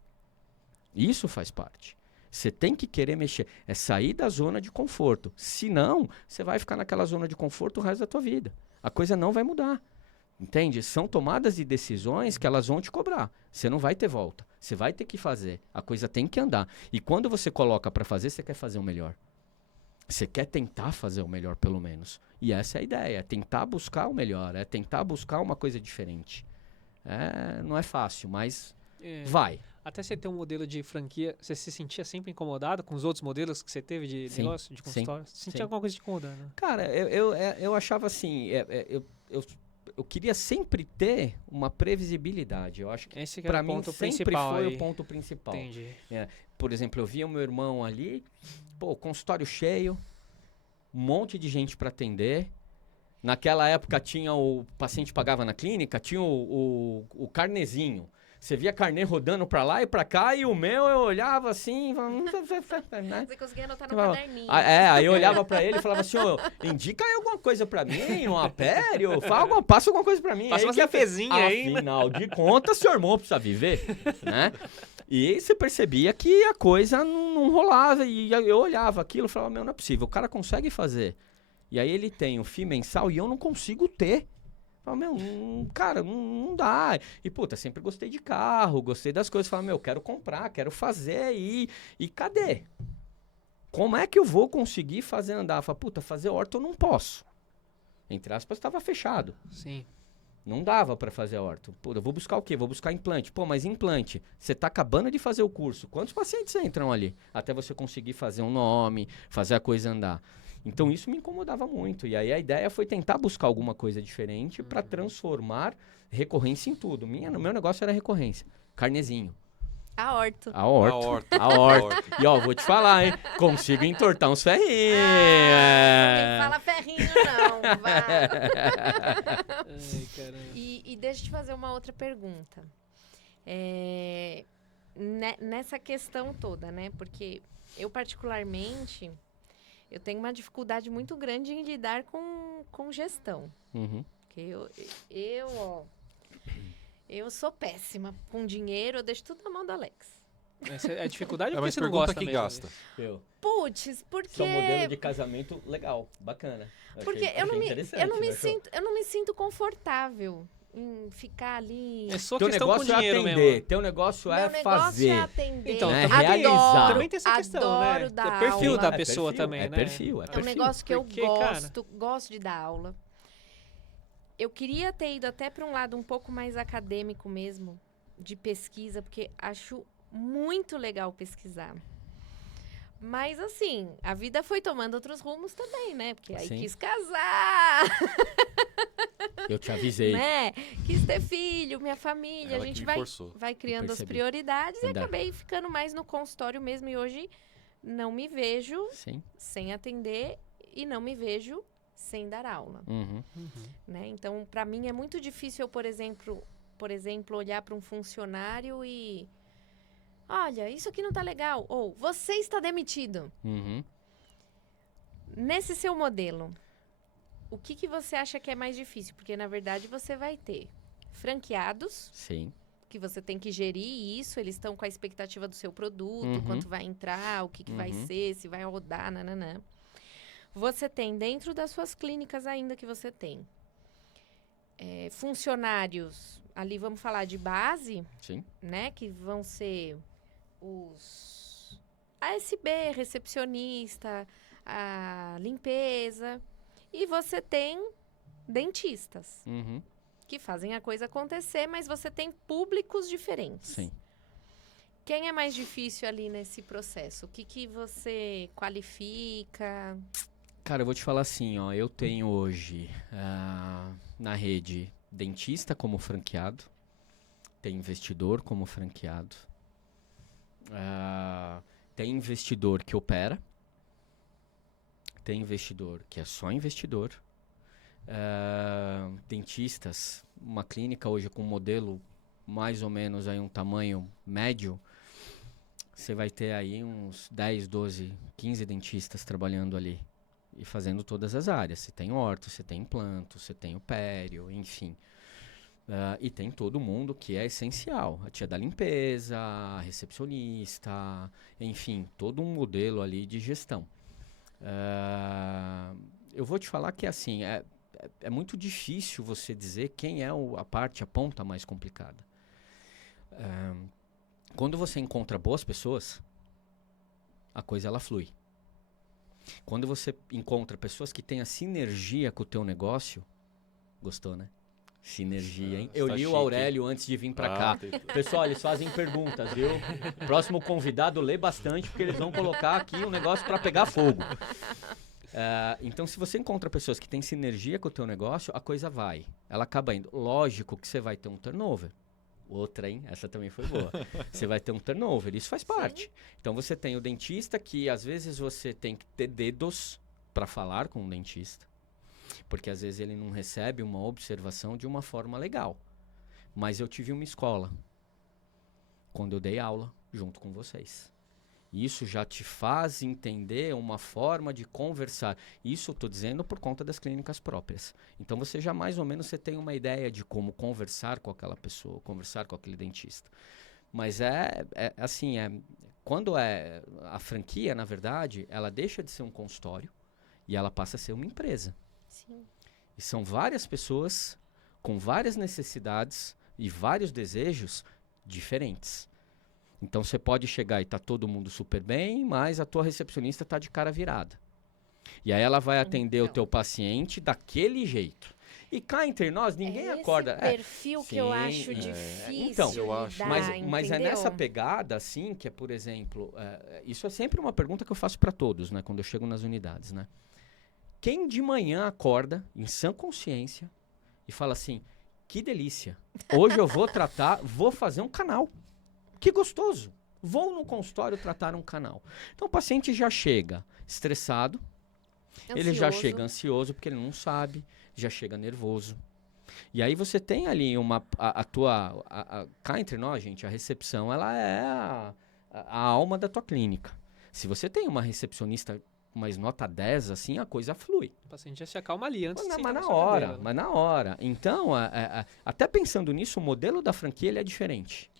Isso faz parte. Você tem que querer mexer. É sair da zona de conforto. Senão, você vai ficar naquela zona de conforto o resto da tua vida. A coisa não vai mudar. Entende? São tomadas de decisões que elas vão te cobrar. Você não vai ter volta. Você vai ter que fazer. A coisa tem que andar. E quando você coloca para fazer, você quer fazer o melhor. Você quer tentar fazer o melhor, pelo menos. E essa é a ideia. É tentar buscar o melhor. É tentar buscar uma coisa diferente. Não é fácil, mas vai. Até você ter um modelo de franquia, você se sentia sempre incomodado com os outros modelos que você teve de negócio, de consultório? Você sentia alguma coisa te incomodando? Cara, eu achava assim, eu queria sempre ter uma previsibilidade. Eu acho que para mim sempre foi o ponto principal. Entendi. Por exemplo, eu via o meu irmão ali, consultório cheio, um monte de gente para atender. Naquela época tinha o paciente pagava na clínica, tinha o carnezinho. Você via carnê rodando pra lá e pra cá, e o meu eu olhava assim... Você conseguia anotar no caderninho. Aí eu olhava pra ele e falava assim, indica aí alguma coisa pra mim, um apério, passa alguma coisa pra mim. Passa uma cafezinha aí. Afinal de contas, seu irmão precisa viver, né? E aí você percebia que a coisa não rolava, e eu olhava aquilo e falava, não é possível, o cara consegue fazer. E aí ele tem o FII mensal e eu não consigo ter. Falei, cara, não dá. E, puta, sempre gostei de carro, gostei das coisas. Falei, quero comprar, quero fazer e cadê? Como é que eu vou conseguir fazer andar? Falei, puta, fazer orto eu não posso. Entre aspas, estava fechado. Sim. Não dava pra fazer orto. Puta, eu vou buscar o quê? Vou buscar implante. Mas implante, você tá acabando de fazer o curso. Quantos pacientes entram ali? Até você conseguir fazer um nome, fazer a coisa andar. Então isso me incomodava muito. E aí a ideia foi tentar buscar alguma coisa diferente para transformar recorrência em tudo. Meu negócio era recorrência. Carnezinho. A orto. A horta. E ó, vou te falar, hein? Consigo entortar uns ferrinhos. Não fala ferrinho, não. Vai. Ai, caramba. E deixa eu te fazer uma outra pergunta. Nessa questão toda, né? Porque eu, particularmente... Eu tenho uma dificuldade muito grande em lidar com gestão. Uhum. Porque eu sou péssima com dinheiro, eu deixo tudo na mão do Alex. Essa é a dificuldade ou mas porque você não pergunta gosta quem mesmo? gasta. Putz, porque... Seu modelo de casamento, legal, bacana. Porque eu não me sinto confortável em ficar ali... É só Teu questão com negócio é dinheiro atender, mesmo. teu negócio Meu é negócio fazer. é atender. Então, né? também, Realizar. também tem essa questão, né? Adoro dar É perfil aula. da É pessoa perfil, também, é né? perfil. É um negócio que Porque, eu cara, gosto de dar aula. Eu queria ter ido até para um lado um pouco mais acadêmico mesmo, de pesquisa, porque acho muito legal pesquisar. Mas, assim, a vida foi tomando outros rumos também, né? Porque aí Sim. quis casar, Eu te avisei. né? Quis ter filho, minha família. Ela A gente que me forçou. vai criando as percebi. prioridades e Andar. acabei ficando mais no consultório mesmo. E hoje não me vejo Sim. sem atender e não me vejo sem dar aula, Uhum. né? Então, para mim é muito difícil eu, por exemplo, olhar para um funcionário e olha, isso aqui não tá legal, ou você está demitido. Uhum. Nesse seu modelo, o que você acha que é mais difícil? Porque na verdade você vai ter franqueados, Sim. que você tem que gerir isso, eles estão com a expectativa do seu produto, Uhum. quanto vai entrar, o que vai Uhum. ser, se vai rodar, nananã. Você tem dentro das suas clínicas ainda que você tem funcionários, ali vamos falar de base, Sim. né? Que vão ser os ASB, recepcionista, a limpeza. E você tem dentistas, Uhum. que fazem a coisa acontecer, mas você tem públicos diferentes. Sim. Quem é mais difícil ali nesse processo? O que você qualifica? Cara, eu vou te falar assim, ó. Eu tenho hoje na rede dentista como franqueado, tem investidor como franqueado, tem investidor que opera, tem investidor que é só investidor, dentistas, uma clínica hoje com um modelo mais ou menos aí um tamanho médio, você vai ter aí uns 10, 12, 15 dentistas trabalhando ali. e fazendo todas as áreas. Você tem orto, você tem implanto, você tem o pério, enfim. E tem todo mundo que é essencial. A tia da limpeza, a recepcionista, enfim, todo um modelo ali de gestão. Eu vou te falar que assim, é muito difícil você dizer quem é a ponta mais complicada. Quando você encontra boas pessoas, a coisa ela flui. Quando você encontra pessoas que têm a sinergia com o teu negócio, gostou, né? Sinergia, hein? Eu li chique. O Aurélio antes de vir pra cá. Pessoal, eles fazem perguntas, viu? Próximo convidado lê bastante, porque eles vão colocar aqui um negócio pra pegar fogo. Então, se você encontra pessoas que têm sinergia com o teu negócio, a coisa vai. Ela acaba indo. Lógico que você vai ter um turnover. Outra, hein? Essa também foi boa. Você vai ter um turnover, isso faz parte. Então, você tem o dentista que, às vezes, você tem que ter dedos para falar com o dentista. Porque, às vezes, ele não recebe uma observação de uma forma legal. Mas eu tive uma escola quando eu dei aula junto com vocês. Isso já te faz entender uma forma de conversar. Isso eu estou dizendo por conta das clínicas próprias. Então você já mais ou menos você tem uma ideia de como conversar com aquela pessoa, conversar com aquele dentista. Mas quando é a franquia, na verdade, ela deixa de ser um consultório e ela passa a ser uma empresa. Sim. E são várias pessoas com várias necessidades e vários desejos diferentes. Então você pode chegar e tá todo mundo super bem, mas a tua recepcionista tá de cara virada. E aí ela vai atender o teu paciente daquele jeito. E cá entre nós, ninguém acorda. Esse perfil que eu acho difícil. Então, eu acho. Mas é nessa pegada, assim, que é, por exemplo, isso é sempre uma pergunta que eu faço para todos, né, quando eu chego nas unidades, né? Quem de manhã acorda em sã consciência e fala assim, que delícia, hoje eu vou fazer um canal. Que gostoso. Vou no consultório tratar um canal. Então o paciente já chega estressado, ele já chega ansioso porque ele não sabe, já chega nervoso. E aí você tem ali cá entre nós, gente, a recepção, ela é a alma da tua clínica. Se você tem uma recepcionista mais nota 10, assim, a coisa flui. O paciente já se acalma ali antes de mas na hora. Então, até pensando nisso, o modelo da franquia ele é diferente.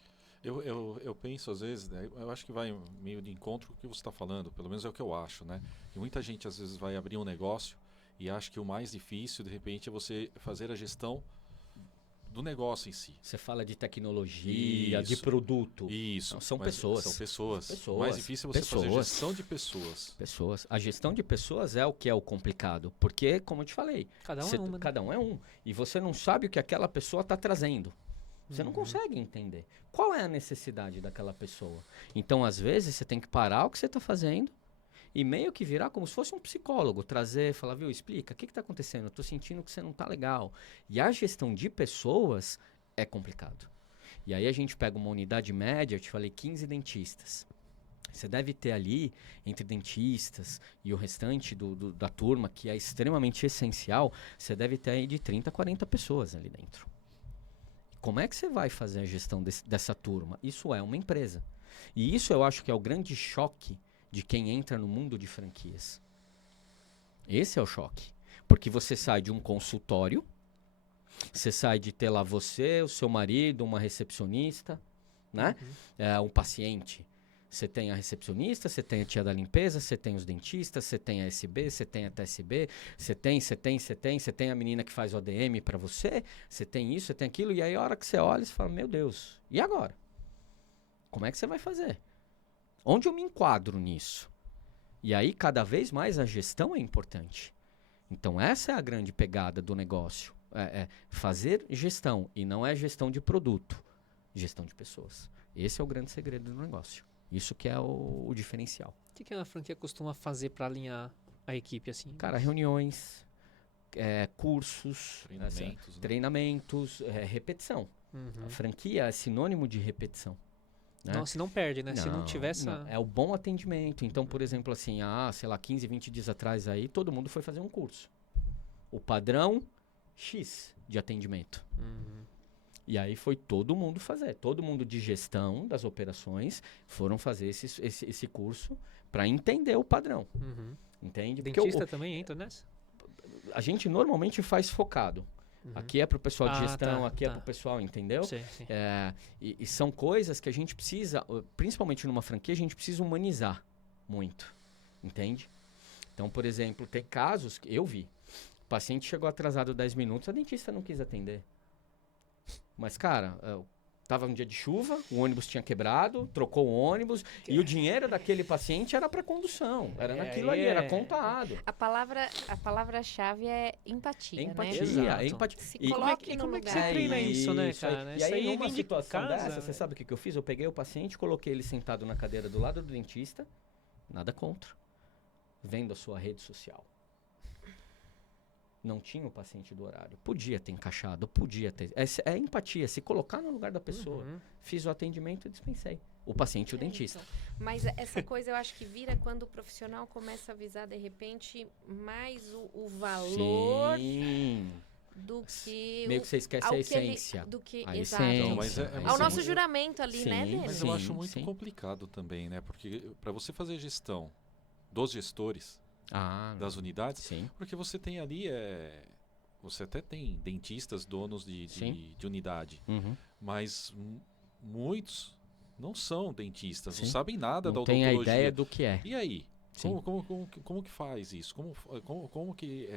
Eu penso, às vezes, né, eu acho que vai meio de encontro com o que você está falando, pelo menos é o que eu acho, né? E muita gente, às vezes, vai abrir um negócio e acha que o mais difícil, de repente, é você fazer a gestão do negócio em si. Você fala de tecnologia, de produto. Isso. Não, são pessoas. São pessoas. O mais difícil é você fazer gestão de pessoas. A gestão de pessoas é o que é o complicado. Porque, como eu te falei, cada um é um. E você não sabe o que aquela pessoa está trazendo. Você não consegue entender. Qual é a necessidade daquela pessoa? Então, às vezes, você tem que parar o que você está fazendo e meio que virar como se fosse um psicólogo. Trazer, falar, viu, explica, o que está acontecendo? Eu estou sentindo que você não está legal. E a gestão de pessoas é complicado. E aí a gente pega uma unidade média, eu te falei, 15 dentistas. Você deve ter ali, entre dentistas e o restante da turma, que é extremamente essencial, você deve ter aí de 30 a 40 pessoas ali dentro. Como é que você vai fazer a gestão dessa turma? Isso é uma empresa. E isso eu acho que é o grande choque de quem entra no mundo de franquias. Esse é o choque. Porque você sai de um consultório, você sai de ter lá você, o seu marido, uma recepcionista, né? Um paciente. Você tem a recepcionista, você tem a tia da limpeza, você tem os dentistas, você tem a SB, você tem a TSB, você tem a menina que faz ODM para você tem isso, você tem aquilo, e aí a hora que você olha, você fala, meu Deus, e agora? Como é que você vai fazer? Onde eu me enquadro nisso? E aí, cada vez mais, a gestão é importante. Então, essa é a grande pegada do negócio. Fazer gestão, e não é gestão de produto, gestão de pessoas. Esse é o grande segredo do negócio. Isso que é o diferencial. O que a franquia costuma fazer para alinhar a equipe assim? Cara, reuniões, cursos, treinamentos, repetição. A franquia é sinônimo de repetição. Né? Não, se não perde, né? Se não tivesse... É o bom atendimento. Então, por exemplo, assim, 15, 20 dias atrás aí, todo mundo foi fazer um curso. O padrão X de atendimento. E aí foi todo mundo fazer. Todo mundo de gestão das operações foram fazer esse curso para entender o padrão. Entende? Dentista também entra nessa? A gente normalmente faz focado. Aqui é pro pessoal de gestão, aqui é pro pessoal, entendeu? Sim. E são coisas que a gente precisa, principalmente numa franquia, a gente precisa humanizar muito, entende? Então, por exemplo, tem casos que eu vi. O paciente chegou atrasado 10 minutos, a dentista não quis atender. Mas, cara, tava um dia de chuva, o ônibus tinha quebrado, trocou o ônibus, e o dinheiro daquele paciente era para condução, era naquilo ali, era contado. A palavra-chave é empatia, empatia, né? empatia. Se E coloque como é no que lugar. você treina isso, né, cara? E aí, numa vem de situação casa, dessa, você sabe o que eu fiz? Eu peguei o paciente, coloquei ele sentado na cadeira do lado do dentista, nada contra, vendo a sua rede social. Não tinha o paciente do horário. Podia ter encaixado, podia ter. É empatia, se colocar no lugar da pessoa. Fiz o atendimento e dispensei. O paciente e o dentista. Então. Mas essa coisa eu acho que vira quando o profissional começa a visar, de repente, mais o valor do que... Meio que você esquece a essência. Exato. Então, mas ao nosso juramento ali, né, dele? Mas eu acho muito complicado também, né? Porque para você fazer gestão dos gestores... das unidades, porque você tem ali, você até tem dentistas, donos de unidade, mas muitos não são dentistas, não sabem nada da odontologia. Não tem a ideia do que é. E aí? Como que faz isso? Como que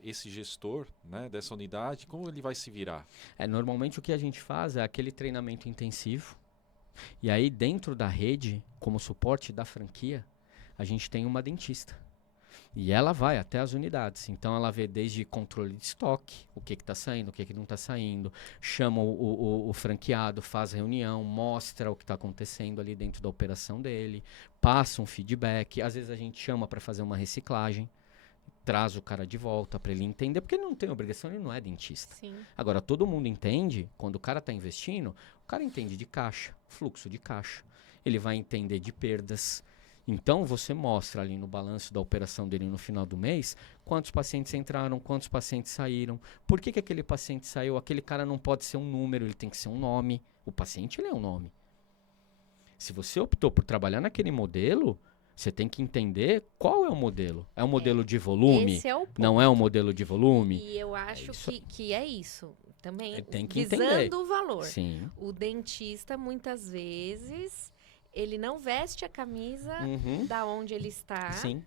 esse gestor, né, dessa unidade, como ele vai se virar? Normalmente o que a gente faz é aquele treinamento intensivo, e aí dentro da rede, como suporte da franquia, a gente tem uma dentista. E ela vai até as unidades. Então, ela vê desde controle de estoque, o que está saindo, o que não está saindo. Chama o franqueado, faz reunião, mostra o que está acontecendo ali dentro da operação dele. Passa um feedback. Às vezes, a gente chama para fazer uma reciclagem. Traz o cara de volta para ele entender. Porque ele não tem obrigação, ele não é dentista. Sim. Agora, todo mundo entende, quando o cara está investindo, o cara entende de caixa, fluxo de caixa. Ele vai entender de perdas. Então, você mostra ali no balanço da operação dele no final do mês quantos pacientes entraram, quantos pacientes saíram. Por que aquele paciente saiu? Aquele cara não pode ser um número, ele tem que ser um nome. O paciente, ele é um nome. Se você optou por trabalhar naquele modelo, você tem que entender qual é o modelo. É um modelo de volume? Esse é o ponto. Não é um modelo de volume? E eu acho que é isso. Também tem que visando entender. O valor. Sim. O dentista, muitas vezes... Ele não veste a camisa da onde ele está. Sim.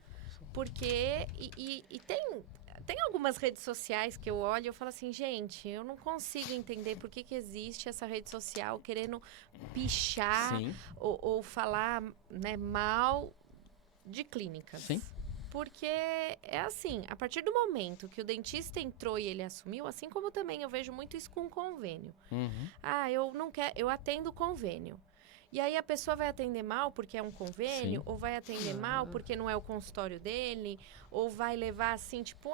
Porque... E tem algumas redes sociais que eu olho e eu falo assim, gente, eu não consigo entender por que existe essa rede social querendo pichar ou falar, né, mal de clínicas. Sim. Porque é assim, a partir do momento que o dentista entrou e ele assumiu, assim como também eu vejo muito isso com convênio. Eu não quero, eu atendo convênio. E aí a pessoa vai atender mal porque é um convênio, ou vai atender mal porque não é o consultório dele, ou vai levar assim, tipo,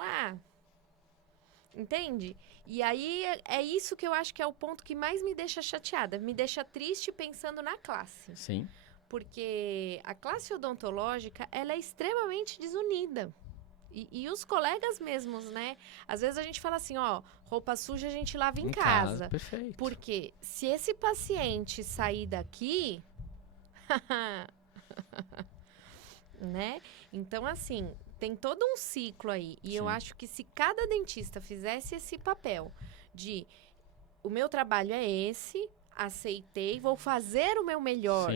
entende? E aí é isso que eu acho que é o ponto que mais me deixa chateada, me deixa triste pensando na classe. Sim. Porque a classe odontológica, ela é extremamente desunida. E os colegas mesmos, né? Às vezes a gente fala assim, roupa suja a gente lava em casa. Perfeito. Porque se esse paciente sair daqui, né? Então, assim, tem todo um ciclo aí. E eu acho que se cada dentista fizesse esse papel de o meu trabalho é esse, aceitei, vou fazer o meu melhor,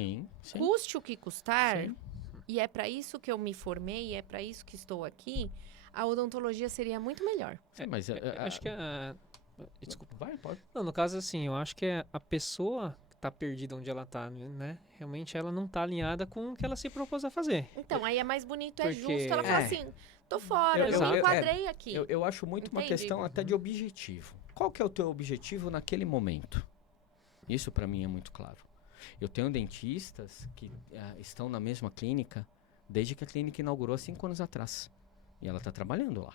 custe o que custar... E é para isso que eu me formei, é para isso que estou aqui, a odontologia seria muito melhor. Mas acho que desculpa. Pode. Não, no caso, assim, eu acho que a pessoa que tá perdida onde ela tá, né? Realmente ela não tá alinhada com o que ela se propôs a fazer. Então, aí é mais bonito, é justo. Ela fala assim, tô fora, eu me enquadrei aqui. Eu acho muito uma questão até de objetivo. Qual que é o teu objetivo naquele momento? Isso para mim é muito claro. Eu tenho dentistas que estão na mesma clínica desde que a clínica inaugurou há 5 anos atrás. E ela está trabalhando lá.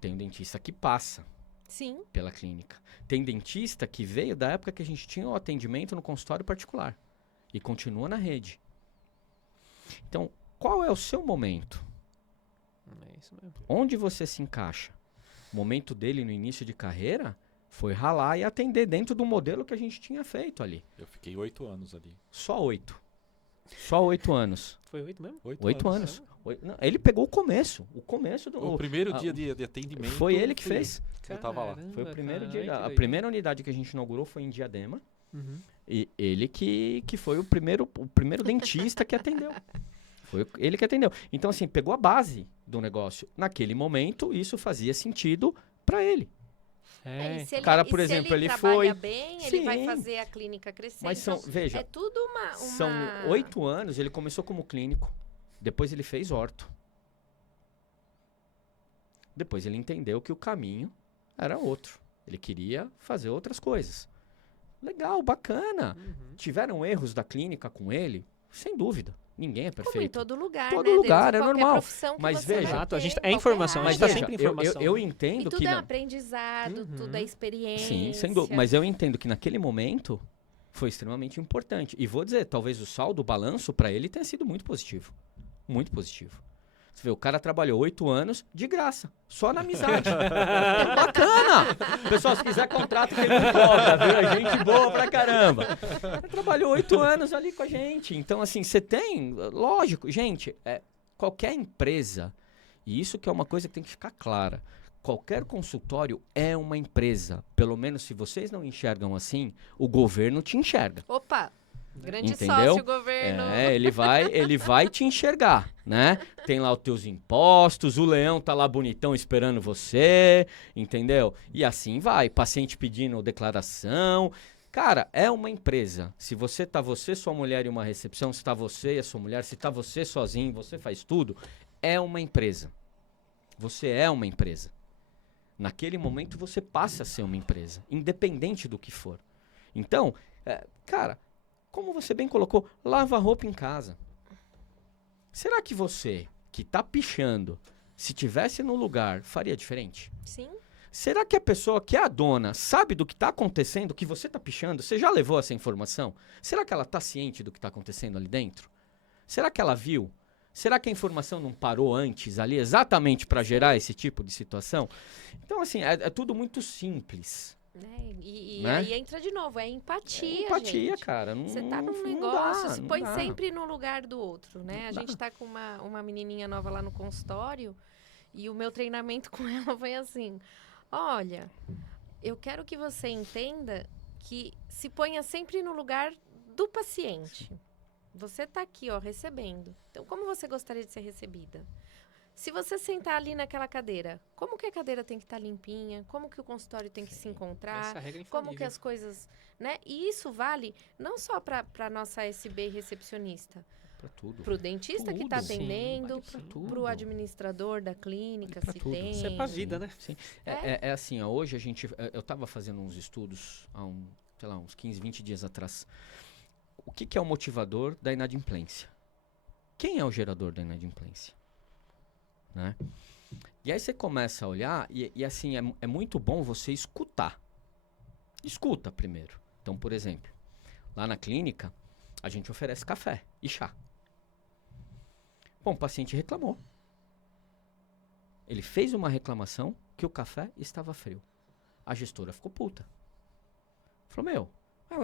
Tem um dentista que passa pela clínica. Tem dentista que veio da época que a gente tinha o atendimento no consultório particular. E continua na rede. Então, qual é o seu momento? É isso mesmo. Onde você se encaixa? O momento dele no início de carreira... Foi ralar e atender dentro do modelo que a gente tinha feito ali. Eu fiquei 8 anos ali. Só 8. Só 8 anos. Foi 8 mesmo? 8 anos. Não, ele pegou o começo do... O primeiro dia de atendimento. Foi ele que fez. Eu tava lá. Foi o primeiro cara, dia. ai, que A doido. primeira unidade que a gente inaugurou foi em Diadema. Uhum. E ele que foi o primeiro dentista que atendeu. Foi ele que atendeu. Então, assim, pegou a base do negócio. Naquele momento, isso fazia sentido para ele. É. E se ele, cara, e por se exemplo, ele trabalha foi- bem, ele vai Sim. fazer a clínica crescer. Mas são, Então, veja, é tudo uma... são 8 anos, ele começou como clínico. Depois ele fez orto. Depois ele entendeu que o caminho era outro. Ele queria fazer outras coisas. Legal, bacana. Uhum. Tiveram erros da clínica com ele? Sem dúvida. Ninguém é Como em perfeito. todo lugar, Todo né? lugar, Dentro de é qualquer normal. profissão que Mas você vai veja- Exato, a gente ter, é informação, qualquer a gente tá área. sempre veja, informação. eu E entendo tudo que... é na- aprendizado, Uhum. tudo é experiência. Sim, sem dúvida. Mas eu entendo que naquele momento foi extremamente importante. E vou dizer, talvez o saldo, o balanço para ele tenha sido muito positivo. Muito positivo. Você vê, o cara trabalhou 8 anos de graça, só na amizade. Bacana! Pessoal, se quiser contrato, que ele me cobra, viu? É gente boa pra caramba. Ele trabalhou 8 anos ali com a gente. Então, assim, você tem... Lógico, gente, qualquer empresa, e isso que é uma coisa que tem que ficar clara, qualquer consultório é uma empresa. Pelo menos se vocês não enxergam assim, o governo te enxerga. Opa! Grande Entendeu? sócio, governo. Ele vai te enxergar, né? Tem lá os teus impostos, o leão tá lá bonitão esperando você, entendeu? E assim vai, paciente pedindo declaração. Cara, é uma empresa. Se você tá você, sua mulher e uma recepção, se tá você e a sua mulher, se tá você sozinho, você faz tudo, é uma empresa. Você é uma empresa. Naquele momento você passa a ser uma empresa, independente do que for. Então, cara, como você bem colocou, lava a roupa em casa. Será que você, que tá pichando, se tivesse no lugar, faria diferente? Sim. Será que a pessoa que é a dona sabe do que tá acontecendo, que você tá pichando? Você já levou essa informação? Será que ela tá ciente do que tá acontecendo ali dentro? Será que ela viu? Será que a informação não parou antes ali exatamente para gerar esse tipo de situação? Então, assim, é tudo muito simples. E Né? aí entra de novo, é empatia, Empatia, gente. cara. Você tá num não negócio, dá, se não põe dá. sempre no lugar do outro, né? Não A dá. gente tá com uma menininha nova lá no consultório e o meu treinamento com ela foi assim: olha, eu quero que você entenda que se ponha sempre no lugar do paciente. Você tá aqui, ó, recebendo. Então, como você gostaria de ser recebida? Se você sentar ali naquela cadeira, como que a cadeira tem que estar limpinha? Como que o consultório tem que se encontrar? Essa regra é Como que infalível. as coisas, né? E isso vale não só para nossa SB recepcionista, Pra tudo. para o dentista que está Tudo. Sim, atendendo, vale pra tudo. para o administrador da clínica, Pra se tudo. tem. Isso é pra vida, né? Sim. É. É assim, ó, hoje a gente... Eu tava fazendo uns estudos há uns 15, 20 dias atrás. O que é o motivador da inadimplência? Quem é o gerador da inadimplência? Né? E aí você começa a olhar e assim, é muito bom você escutar. Escuta primeiro. Então, por exemplo, lá na clínica, a gente oferece café e chá. Bom, o paciente reclamou. Ele fez uma reclamação que o café estava frio. A gestora ficou puta. Falou,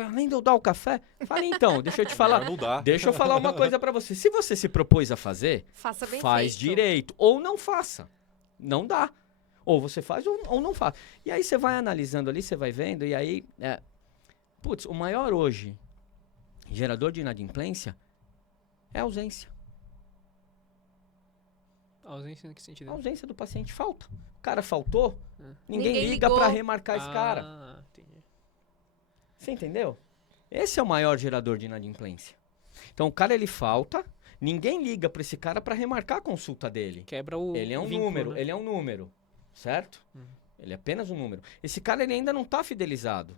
além de eu dar o café... Falei, então, deixa eu te falar... Não dá. Deixa eu falar uma coisa pra você. Se você se propôs a fazer, Faça bem faz feito. direito. Ou não faça. Não dá. Ou você faz ou não faz. E aí você vai analisando ali, você vai vendo, e aí... Putz, o maior hoje, gerador de inadimplência, é a ausência. A ausência em que sentido? A ausência do paciente falta. O cara faltou, ninguém Ninguém liga ligou. pra remarcar esse cara. Ah, entendi. Você entendeu? Esse é o maior gerador de inadimplência. Então o cara ele falta, ninguém liga pra esse cara pra remarcar a consulta dele. Quebra o Ele é um vínculo, número, né? ele é um número, certo? Uhum. Ele é apenas um número. Esse cara ele ainda não tá fidelizado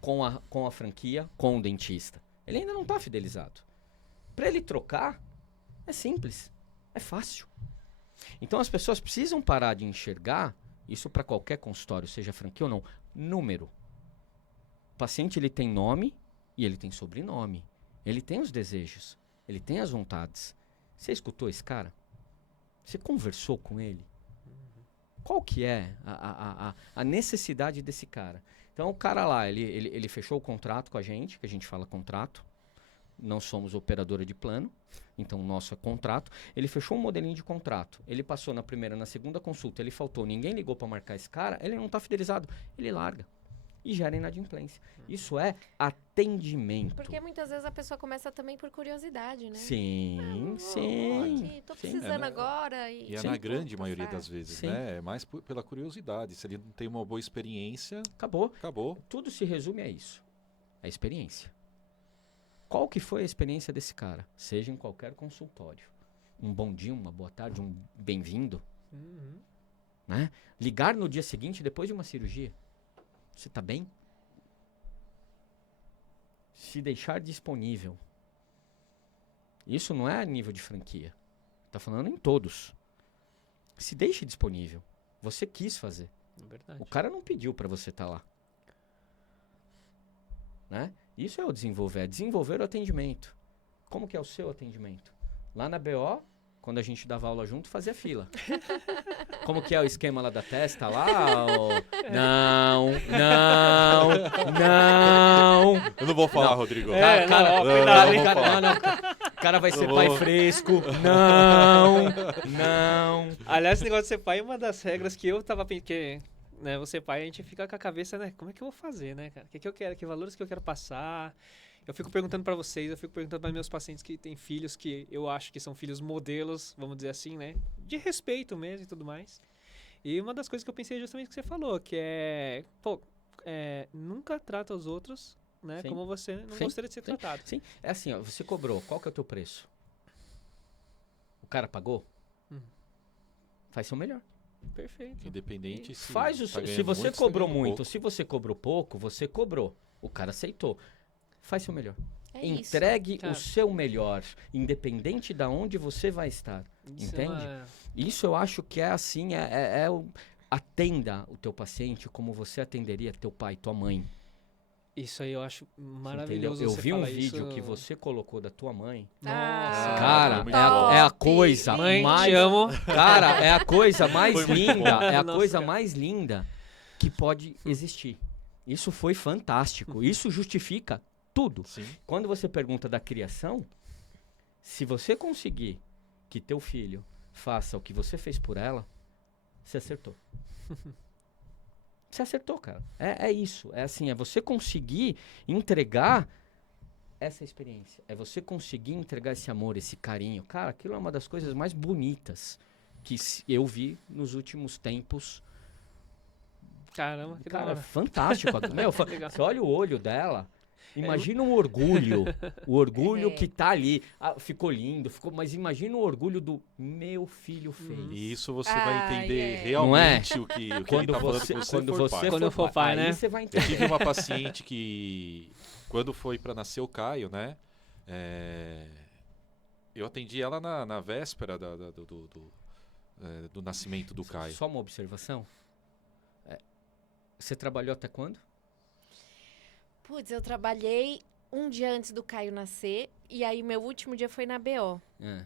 com a franquia, com o dentista. Ele ainda não tá fidelizado. Pra ele trocar, é simples, é fácil. Então as pessoas precisam parar de enxergar, isso para qualquer consultório, seja franquia ou não, número. O paciente ele tem nome e ele tem sobrenome. Ele tem os desejos, ele tem as vontades. Você escutou esse cara? Você conversou com ele? Qual que é a necessidade desse cara? Então o cara lá, ele fechou o contrato com a gente, que a gente fala contrato. não somos operadora de plano, então o nosso é contrato. Ele fechou um modelinho de contrato, ele passou na primeira, na segunda consulta, ele faltou, ninguém ligou para marcar esse cara, ele não está fidelizado, ele larga e gera inadimplência. Isso é atendimento. Porque muitas vezes a pessoa começa também por curiosidade, né? Sim, sim. Aqui, tô precisando agora. E é Sim. na grande maioria faz. das vezes, Sim. né? É mais pela curiosidade. Se ele não tem uma boa experiência, Acabou. acabou. Tudo se resume a isso. A experiência. Qual que foi a experiência desse cara? Seja em qualquer consultório. Um bom dia, uma boa tarde, um bem-vindo. Uhum. Né? Ligar no dia seguinte, depois de uma cirurgia. Você tá bem? Se deixar disponível. Isso não é a nível de franquia. Tá falando em todos. Se deixe disponível. Você quis fazer. É verdade. O cara não pediu para você estar lá. Né? Isso é o desenvolver. É desenvolver o atendimento. Como que é o seu atendimento? Lá na BO, quando a gente dava aula junto, fazia fila. Como que é o esquema lá da testa lá? Não. Eu não vou falar, Não. Rodrigo. O cara vai ser Não pai vou. fresco. Não. Aliás, esse negócio de ser pai é uma das regras que eu tava pensando. Que, né, você pai, a gente fica com a cabeça, né? Como é que eu vou fazer, né, cara? O que eu quero? Que valores que eu quero passar? Eu fico perguntando pra vocês, eu fico perguntando para meus pacientes que têm filhos que eu acho que são filhos modelos, vamos dizer assim, né? De respeito mesmo e tudo mais. E uma das coisas que eu pensei é justamente o que você falou, que é, pô, nunca trata os outros, né? Sim. Como você não Sim, gostaria de ser sim. tratado. Sim, é assim, ó, você cobrou, qual que é o teu preço? O cara pagou? Faz seu melhor. Perfeito. Independente se Faz o tá se ganhando você muito, cobrou tá ganhando muito, pouco. se você cobrou pouco, você cobrou. O cara aceitou. Faz seu melhor. É isso. Entregue Cara. o seu melhor, independente de onde você vai estar. Isso Entende? É Isso eu acho que é assim, atenda o teu paciente como você atenderia teu pai, tua mãe. isso aí eu acho Entendeu? maravilhoso. Eu você vi um falar vídeo isso. que você colocou da tua mãe. Ah, Cara, foi muito é a top. coisa Mãe, mais... te amo. Cara, é a coisa mais Foi muito linda, bom. é a Nossa, coisa cara. mais linda que pode existir. Isso foi fantástico. Isso justifica tudo. Sim. Quando você pergunta da criação, se você conseguir que teu filho faça o que você fez por ela, você acertou. Você acertou, cara. É isso. É assim, é você conseguir entregar essa experiência. É você conseguir entregar esse amor, esse carinho. Cara, aquilo é uma das coisas mais bonitas que eu vi nos últimos tempos. Caramba, que da Cara, é hora. fantástico. Meu, Legal. você olha o olho dela, imagina o orgulho. O orgulho É. que tá ali. Ah, ficou lindo, mas imagina o orgulho do meu filho fez. E isso você Ai, vai entender é. realmente o que ele Quando tá falando você, quando você quando for você pai. Quando eu for pai, aí né? você vai Eu entender. tive uma paciente que, quando foi para nascer o Caio, né? Eu atendi ela na véspera do nascimento do Caio. Só uma observação. Você trabalhou até quando? Putz, eu trabalhei um dia antes do Caio nascer. E aí, meu último dia foi na BO. É.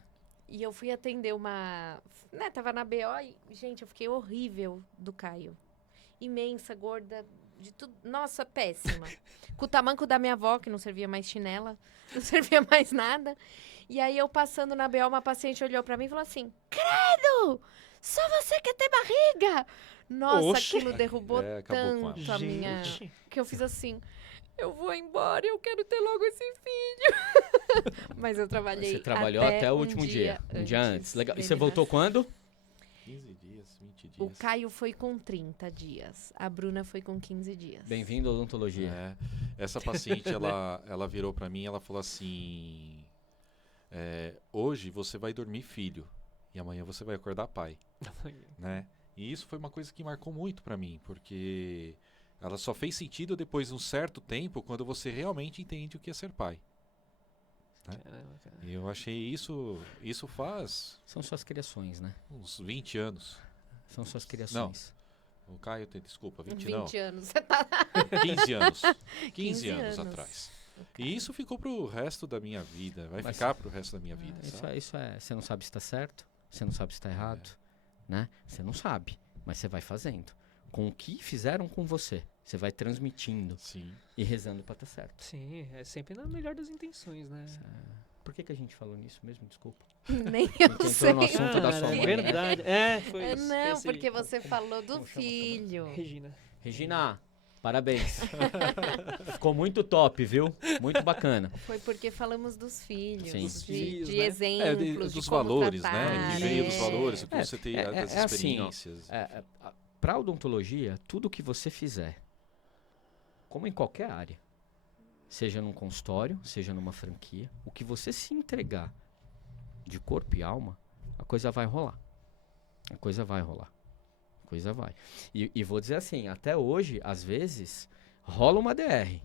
E eu fui atender uma... Né, tava na BO e, gente, eu fiquei horrível do Caio. Imensa, gorda, de tudo. Nossa, péssima. Com o tamanco da minha avó, que não servia mais chinela. Não servia mais nada. E aí, eu passando na BO, uma paciente olhou pra mim e falou assim... Credo! Só você quer ter barriga! Nossa, Oxe. aquilo derrubou Acabou com ela. tanto a minha... Gente. Que eu fiz assim... Eu vou embora, eu quero ter logo esse filho. Mas eu trabalhei Você trabalhou até o último dia. Um dia antes. Legal. E dele você voltou nascer. quando? 15 dias, 20 dias. O Caio foi com 30 dias. A Bruna foi com 15 dias. Bem-vindo à odontologia. É, essa paciente, ela virou para mim, ela falou assim: hoje você vai dormir filho e amanhã você vai acordar pai, né? E isso foi uma coisa que marcou muito para mim, porque ela só fez sentido depois de um certo tempo, quando você realmente entende o que é ser pai. Caramba, cara. E eu achei isso faz São suas criações, né? uns 20 anos. São suas criações. O Caio, desculpa, 20 20 não. anos. Você tá... 15 anos. 15 15 anos anos. atrás. E isso ficou pro resto da minha vida. Vai Mas- ficar pro resto da minha vida. sabe? Isso é. Você não sabe se está certo, você não sabe se está errado, né? Você não sabe, mas você vai fazendo. Com o que fizeram com você. Você vai transmitindo Sim. e rezando pra estar certo. Sim, é sempre na melhor das intenções, né? Por que a gente falou nisso mesmo? Desculpa. Nem A gente eu entrou sei. no assunto da sua Cara, mãe. verdade. Foi isso. Não, Esse- porque você falou do como chama sua mãe? filho. Regina. Regina, parabéns. Ficou muito top, viu? Muito bacana. Foi porque falamos dos filhos, Sim. Dos filhos, de né? exemplos, Dos de como valores, tratar, né? Que veio dos né? valores, o que você tem, das assim, ó, experiências. Para odontologia, tudo que você fizer, como em qualquer área, seja num consultório, seja numa franquia, o que você se entregar de corpo e alma, a coisa vai rolar. A coisa vai rolar. A coisa vai. E vou dizer assim, até hoje, às vezes, rola uma DR.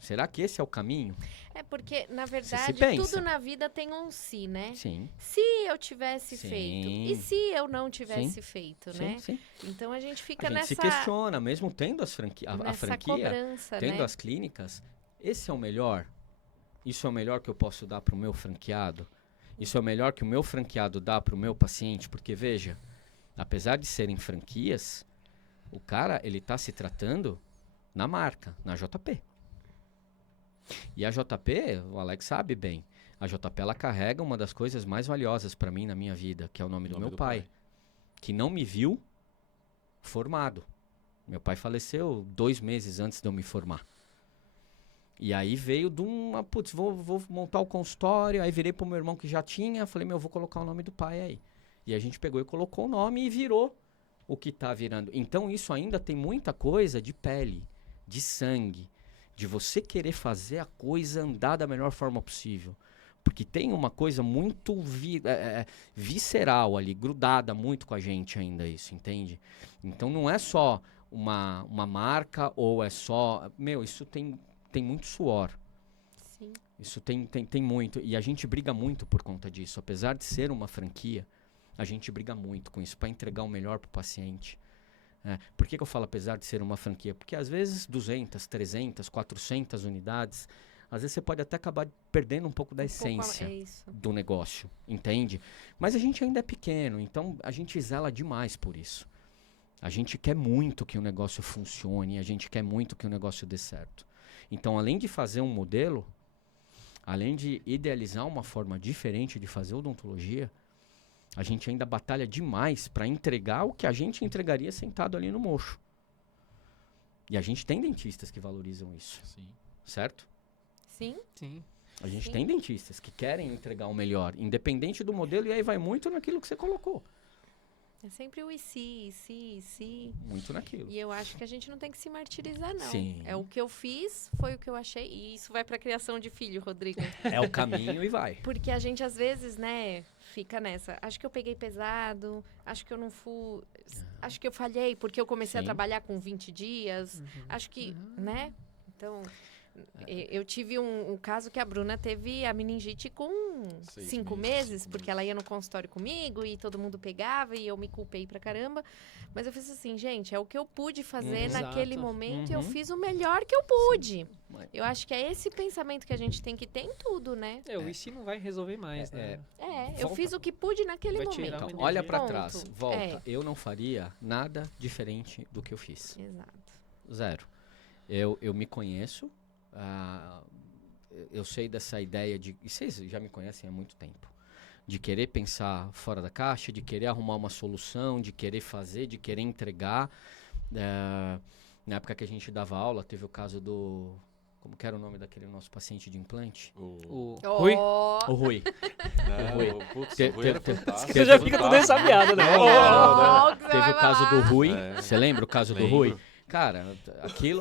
Será que esse é o caminho? É porque, na se verdade, pensa. tudo na vida tem um si, né? Sim. Se eu tivesse Sim. feito e se eu não tivesse feito, né? Sim, sim. Então a gente fica A gente nessa, se questiona, mesmo tendo as a nessa franquia, cobrança, tendo né? as clínicas, esse é o melhor? Isso é o melhor que eu posso dar para o meu franqueado? Isso é o melhor que o meu franqueado dá para o meu paciente? Porque, veja, apesar de serem franquias, o cara, ele está se tratando na marca, na JP. E a JP, o Alex sabe bem, a JP, ela carrega uma das coisas mais valiosas para mim na minha vida, que é o nome do meu pai, que não me viu formado. Meu pai faleceu 2 meses antes de eu me formar. E aí veio de uma, putz, vou montar o consultório, aí virei pro meu irmão que já tinha, falei, meu, eu vou colocar o nome do pai aí. E a gente pegou e colocou o nome e virou o que tá virando. Então isso ainda tem muita coisa de pele, de sangue, de você querer fazer a coisa andar da melhor forma possível. Porque tem uma coisa muito visceral ali, grudada muito com a gente ainda isso, entende? Então não é só uma marca ou é só... Meu, isso tem muito suor. Sim. Isso tem muito. E a gente briga muito por conta disso. Apesar de ser uma franquia, a gente briga muito com isso, para entregar o melhor para o paciente. Por que eu falo apesar de ser uma franquia? Porque às vezes 200, 300, 400 unidades, às vezes você pode até acabar perdendo um pouco da essência do negócio, entende? Mas a gente ainda é pequeno, então a gente zela demais por isso. A gente quer muito que o negócio funcione, a gente quer muito que o negócio dê certo. Então, além de fazer um modelo, além de idealizar uma forma diferente de fazer odontologia, a gente ainda batalha demais para entregar o que a gente entregaria sentado ali no mocho. E a gente tem dentistas que valorizam isso, Sim. certo? Sim. Sim. A gente Sim. tem dentistas que querem entregar o melhor, independente do modelo, e aí vai muito naquilo que você colocou. É sempre o e se. Muito naquilo. E eu acho que a gente não tem que se martirizar, não. Sim. É o que eu fiz, foi o que eu achei. E isso vai pra criação de filho, Rodrigo. É o caminho e vai. Porque a gente, às vezes, né, fica nessa. Acho que eu peguei pesado, acho que eu não fui... Acho que eu falhei porque eu comecei a Sim. trabalhar com 20 dias. Acho que, né? Então, eu tive um caso que a Bruna teve a meningite com 5 meses, porque ela ia no consultório comigo e todo mundo pegava e eu me culpei pra caramba. Mas eu fiz assim, gente, é o que eu pude fazer Exato. naquele momento e eu Uhum. fiz o melhor que eu pude. Mas- Eu acho que é esse pensamento que a gente tem que ter em tudo, né? O IC não vai resolver mais, né? Eu Volta. fiz o que pude naquele Vai momento. tirar Então, uma olha energia. para Ponto. trás, volta. É. Eu não faria nada diferente do que eu fiz. Exato. Zero. Eu me conheço, eu sei dessa ideia de... E vocês já me conhecem há muito tempo. De querer pensar fora da caixa, de querer arrumar uma solução, de querer fazer, de querer entregar. Na época que a gente dava aula, teve o caso do... Como que era o nome daquele nosso paciente de implante? O Rui? Ó, O Rui. Não, putz, o Rui era fantástico. Você já fica tudo ensabiado, né? ó, que você Teve vai o caso falar. do Rui. É. Você lembra o caso do Lembro. Rui? Cara,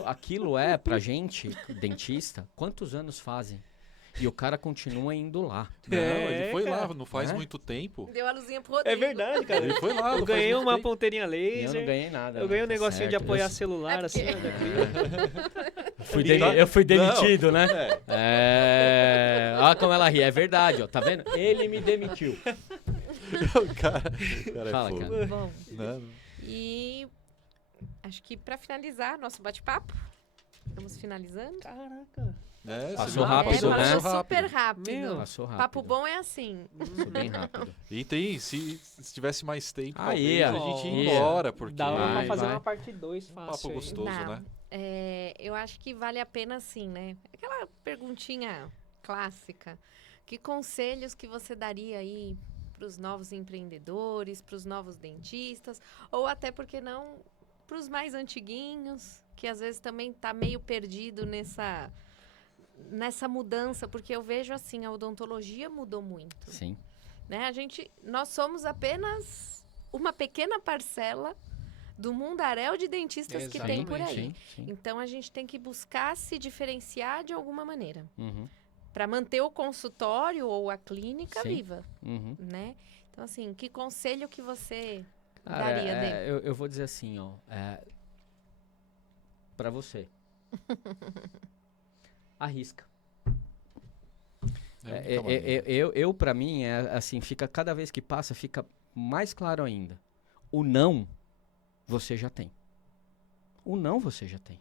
aquilo é pra gente, dentista, quantos anos fazem? E o cara continua indo lá. Não, ele foi cara. lá, não faz É? muito tempo. Deu a luzinha pro Rodrigo. É verdade, cara. Ele foi lá, Eu não ganhei faz muito uma tempo. ponteirinha E eu laser. não ganhei nada. Eu né? ganhei um Tá negocinho de certo. apoiar Eu- celular, É assim. Eu fui demitido, né? É. Olha como ela ri, é verdade, ó. Tá vendo? Ele me demitiu. O cara é Fala, fogo. cara. Bom, Não, e acho que pra finalizar nosso bate-papo, estamos finalizando. Caraca. Né? Passou Você viu? rápido, né? Passou super rápido. Meu, Passou rápido. Papo bom é assim. Passou bem rápido. E tem, se tivesse mais tempo, Aí, talvez a gente ia ia. embora, porque Dava pra Vai, fazer vai. uma parte 2 um fácil. papo aí. gostoso, Não, né? eu acho que vale a pena sim, né? Aquela perguntinha clássica. Que conselhos que você daria aí para os novos empreendedores, para os novos dentistas, ou até, porque não, para os mais antiguinhos, que às vezes também tá meio perdido nessa mudança, porque eu vejo assim, a odontologia mudou muito. Sim. Né? Nós somos apenas uma pequena parcela do mundaréu de dentistas que tem por aí. Sim, sim. Então, a gente tem que buscar se diferenciar de alguma maneira. Uhum, Para manter o consultório ou a clínica Sim. viva, uhum. né? Então, assim, que conselho que você Cara, daria, Dê? eu vou dizer assim, ó. Pra você. Arrisca. É muita maneira. Eu para mim, assim, fica cada vez que passa, fica mais claro ainda. O não, você já tem. O não, você já tem.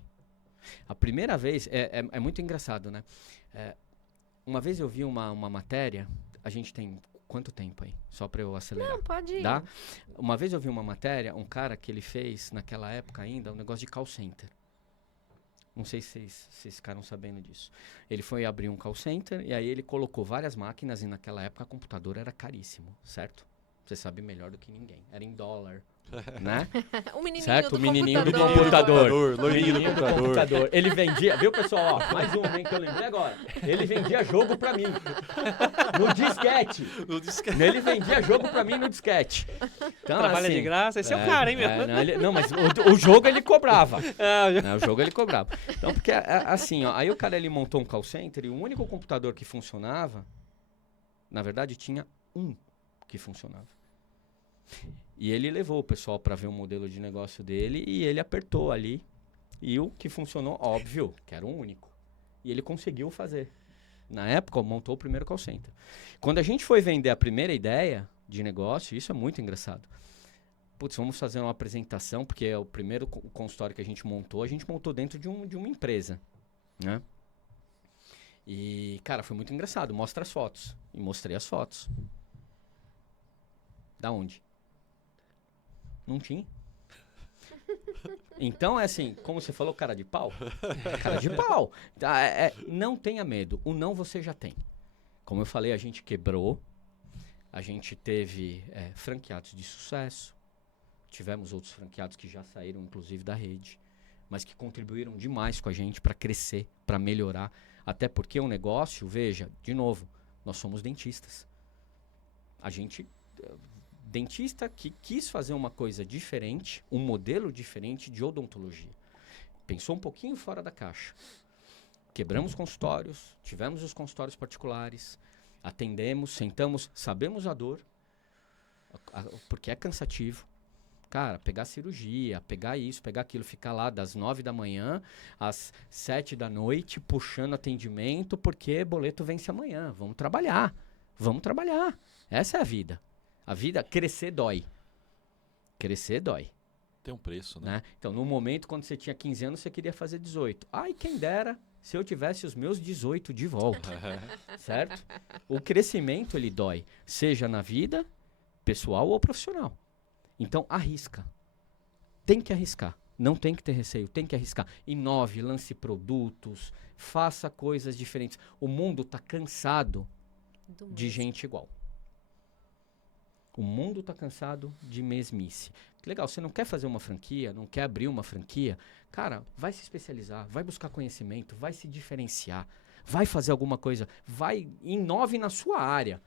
A primeira vez, é muito engraçado, né? Uma vez eu vi uma matéria, a gente tem quanto tempo aí? Só para eu acelerar. Não, pode ir. Dá? Uma vez eu vi uma matéria, um cara que ele fez, naquela época ainda, um negócio de call center. Não sei se vocês ficaram sabendo disso. Ele foi abrir um call center e aí ele colocou várias máquinas e naquela época computador era caríssimo, certo? Você sabe melhor do que ninguém. Era em dólar, né? O menininho Certo? do O menininho do computador. computador. Loirinho do Menino do computador. computador. Ele vendia, viu pessoal? Ó, mais um hein, que eu lembrei agora. Ele vendia jogo pra mim. No disquete. No disquete. Ele vendia jogo pra mim no disquete. Então, Trabalha de graça, esse é o cara, hein, meu? Não, mas o jogo ele cobrava. Ah, já- Né, o jogo ele cobrava. Então, porque assim, ó, aí o cara ele montou um call center e o único computador que funcionava, na verdade, tinha um que funcionava. E ele levou o pessoal para ver o modelo de negócio dele e ele apertou ali. E o que funcionou, óbvio, que era o único. E ele conseguiu fazer. Na época, montou o primeiro call center. Quando a gente foi vender a primeira ideia de negócio, isso é muito engraçado. Putz, vamos fazer uma apresentação, porque é o primeiro consultório que a gente montou dentro de uma empresa, né? E, cara, foi muito engraçado. Mostra as fotos. E mostrei as fotos. Da onde? Não tinha. Então, é assim, como você falou, cara de pau. Cara de pau. Não tenha medo. O não você já tem. Como eu falei, a gente quebrou. A gente teve franqueados de sucesso. Tivemos outros franqueados que já saíram, inclusive, da rede. Mas que contribuíram demais com a gente para crescer, para melhorar. Até porque o negócio, veja, de novo, nós somos dentistas. A gente... Dentista que quis fazer uma coisa diferente, um modelo diferente de odontologia. Pensou um pouquinho fora da caixa. Quebramos consultórios, tivemos os consultórios particulares, atendemos, sentamos, sabemos a dor, porque é cansativo. Cara, pegar cirurgia, pegar isso, pegar aquilo, ficar lá das 9 da manhã às 7 da noite, puxando atendimento, porque boleto vence amanhã. Vamos trabalhar. Vamos trabalhar. Essa é a vida. A vida, crescer dói. Crescer dói. Tem um preço, né? Então, no momento, quando você tinha 15 anos, você queria fazer 18. Ai, quem dera se eu tivesse os meus 18 de volta. Certo? O crescimento, ele dói. Seja na vida, pessoal ou profissional. Então, arrisca. Tem que arriscar. Não tem que ter receio, tem que arriscar. Inove, lance produtos, faça coisas diferentes. O mundo está cansado de gente igual. O mundo está cansado de mesmice. Legal, você não quer fazer uma franquia, não quer abrir uma franquia? Cara, vai se especializar, vai buscar conhecimento, vai se diferenciar, vai fazer alguma coisa, inove na sua área.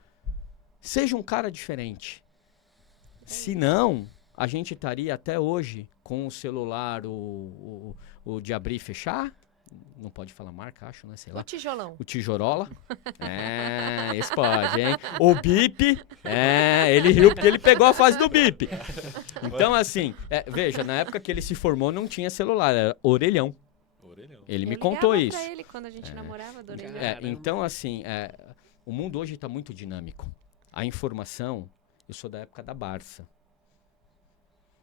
Seja um cara diferente. Se não, a gente estaria até hoje com o celular, o de abrir e fechar. Não pode falar marca, acho, né? Sei lá. O tijolão. O tijorola. Esse pode, hein? O bip. Ele riu porque ele pegou a fase do bip. Então, assim, veja, na época que ele se formou não tinha celular, era orelhão. Orelhão. Ele me Eu contou ligava isso. pra ele quando a gente namorava, do orelhão. Então, assim, o mundo hoje está muito dinâmico. A informação, eu sou da época da Barça.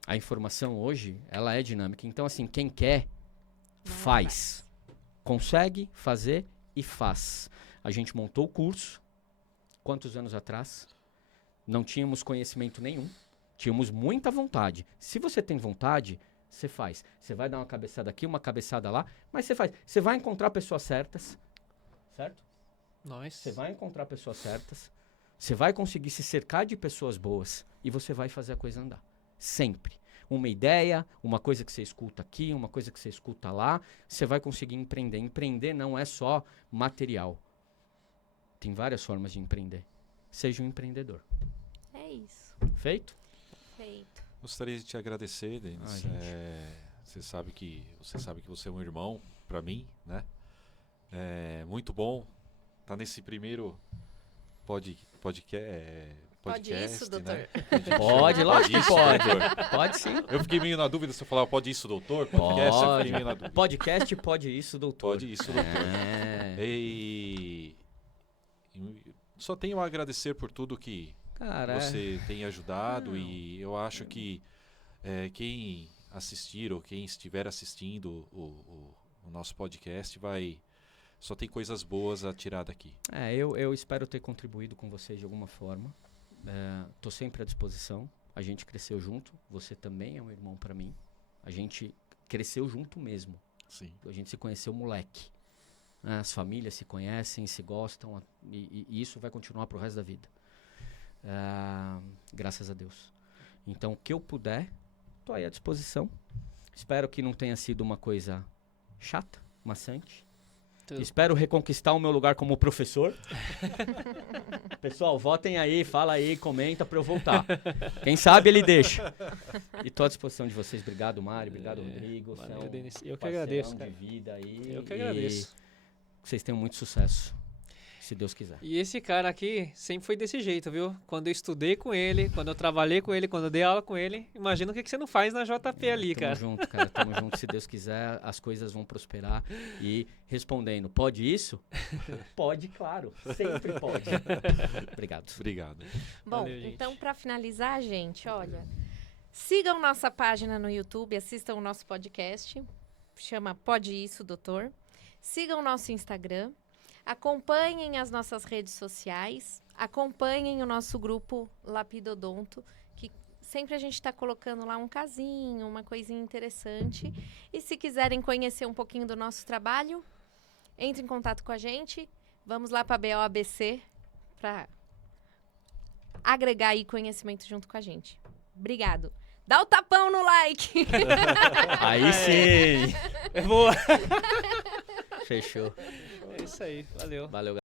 A informação hoje, ela é dinâmica. Então, assim, quem quer, faz. Consegue fazer e faz. A gente montou o curso, quantos anos atrás? Não tínhamos conhecimento nenhum, tínhamos muita vontade. Se você tem vontade, você faz. Você vai dar uma cabeçada aqui, uma cabeçada lá, mas você faz. Você vai encontrar pessoas certas, certo? Você vai encontrar pessoas certas, você vai conseguir se cercar de pessoas boas e você vai fazer a coisa andar. Sempre. Uma ideia, uma coisa que você escuta aqui, uma coisa que você escuta lá, você vai conseguir empreender. Empreender não é só material. Tem várias formas de empreender. Seja um empreendedor. É isso. Feito? Feito. Gostaria de te agradecer, Denis. Você sabe que você é um irmão para mim, né? É muito bom estar nesse primeiro podcast. Pode isso, doutor? Né? Pode, lógico que isso, pode. doutor? Pode sim. Eu fiquei meio na dúvida se eu falava pode isso, doutor? Podcast, eu fiquei meio na dúvida. Podcast, pode isso, doutor. Pode isso, doutor. É. E só tenho a agradecer por tudo que você tem ajudado. E eu acho que quem assistir ou quem estiver assistindo o nosso podcast só tem coisas boas a tirar daqui. Eu espero ter contribuído com vocês de alguma forma. Tô sempre à disposição. A gente cresceu junto. Você também é um irmão para mim. A gente cresceu junto mesmo. Sim. A gente se conheceu moleque. As famílias se conhecem, se gostam. E isso vai continuar pro resto da vida. Graças a Deus. Então, o que eu puder, tô aí à disposição. Espero que não tenha sido uma coisa chata, maçante. Espero reconquistar o meu lugar como professor. Pessoal, votem aí, fala aí, comenta pra eu voltar. Quem sabe ele deixa. E tô à disposição de vocês. Obrigado, Mário. Obrigado, Rodrigo. Valeu, Denis. Eu que agradeço, cara. De vida aí. Eu que agradeço. Que vocês tenham muito sucesso, se Deus quiser. E esse cara aqui sempre foi desse jeito, viu? Quando eu estudei com ele, quando eu trabalhei com ele, quando eu dei aula com ele, imagina o que você não faz na JP ali, cara. Tamo junto, cara. Tamo junto. Se Deus quiser, as coisas vão prosperar. E respondendo, pode isso? Pode, claro. Sempre pode. Obrigado. Obrigado. Bom, Valeu, gente. então, para finalizar, gente, olha, sigam nossa página no YouTube, assistam o nosso podcast, chama Pode Isso, Doutor. Sigam o nosso Instagram, acompanhem as nossas redes sociais, acompanhem o nosso grupo Lapidodonto, que sempre a gente está colocando lá um casinho, uma coisinha interessante. E se quiserem conhecer um pouquinho do nosso trabalho, entre em contato com a gente. Vamos lá para a BOABC para agregar aí conhecimento junto com a gente. Obrigado. Dá o tapão no like. Aí sim. É boa. Fechou. É isso aí. Valeu. Valeu, galera.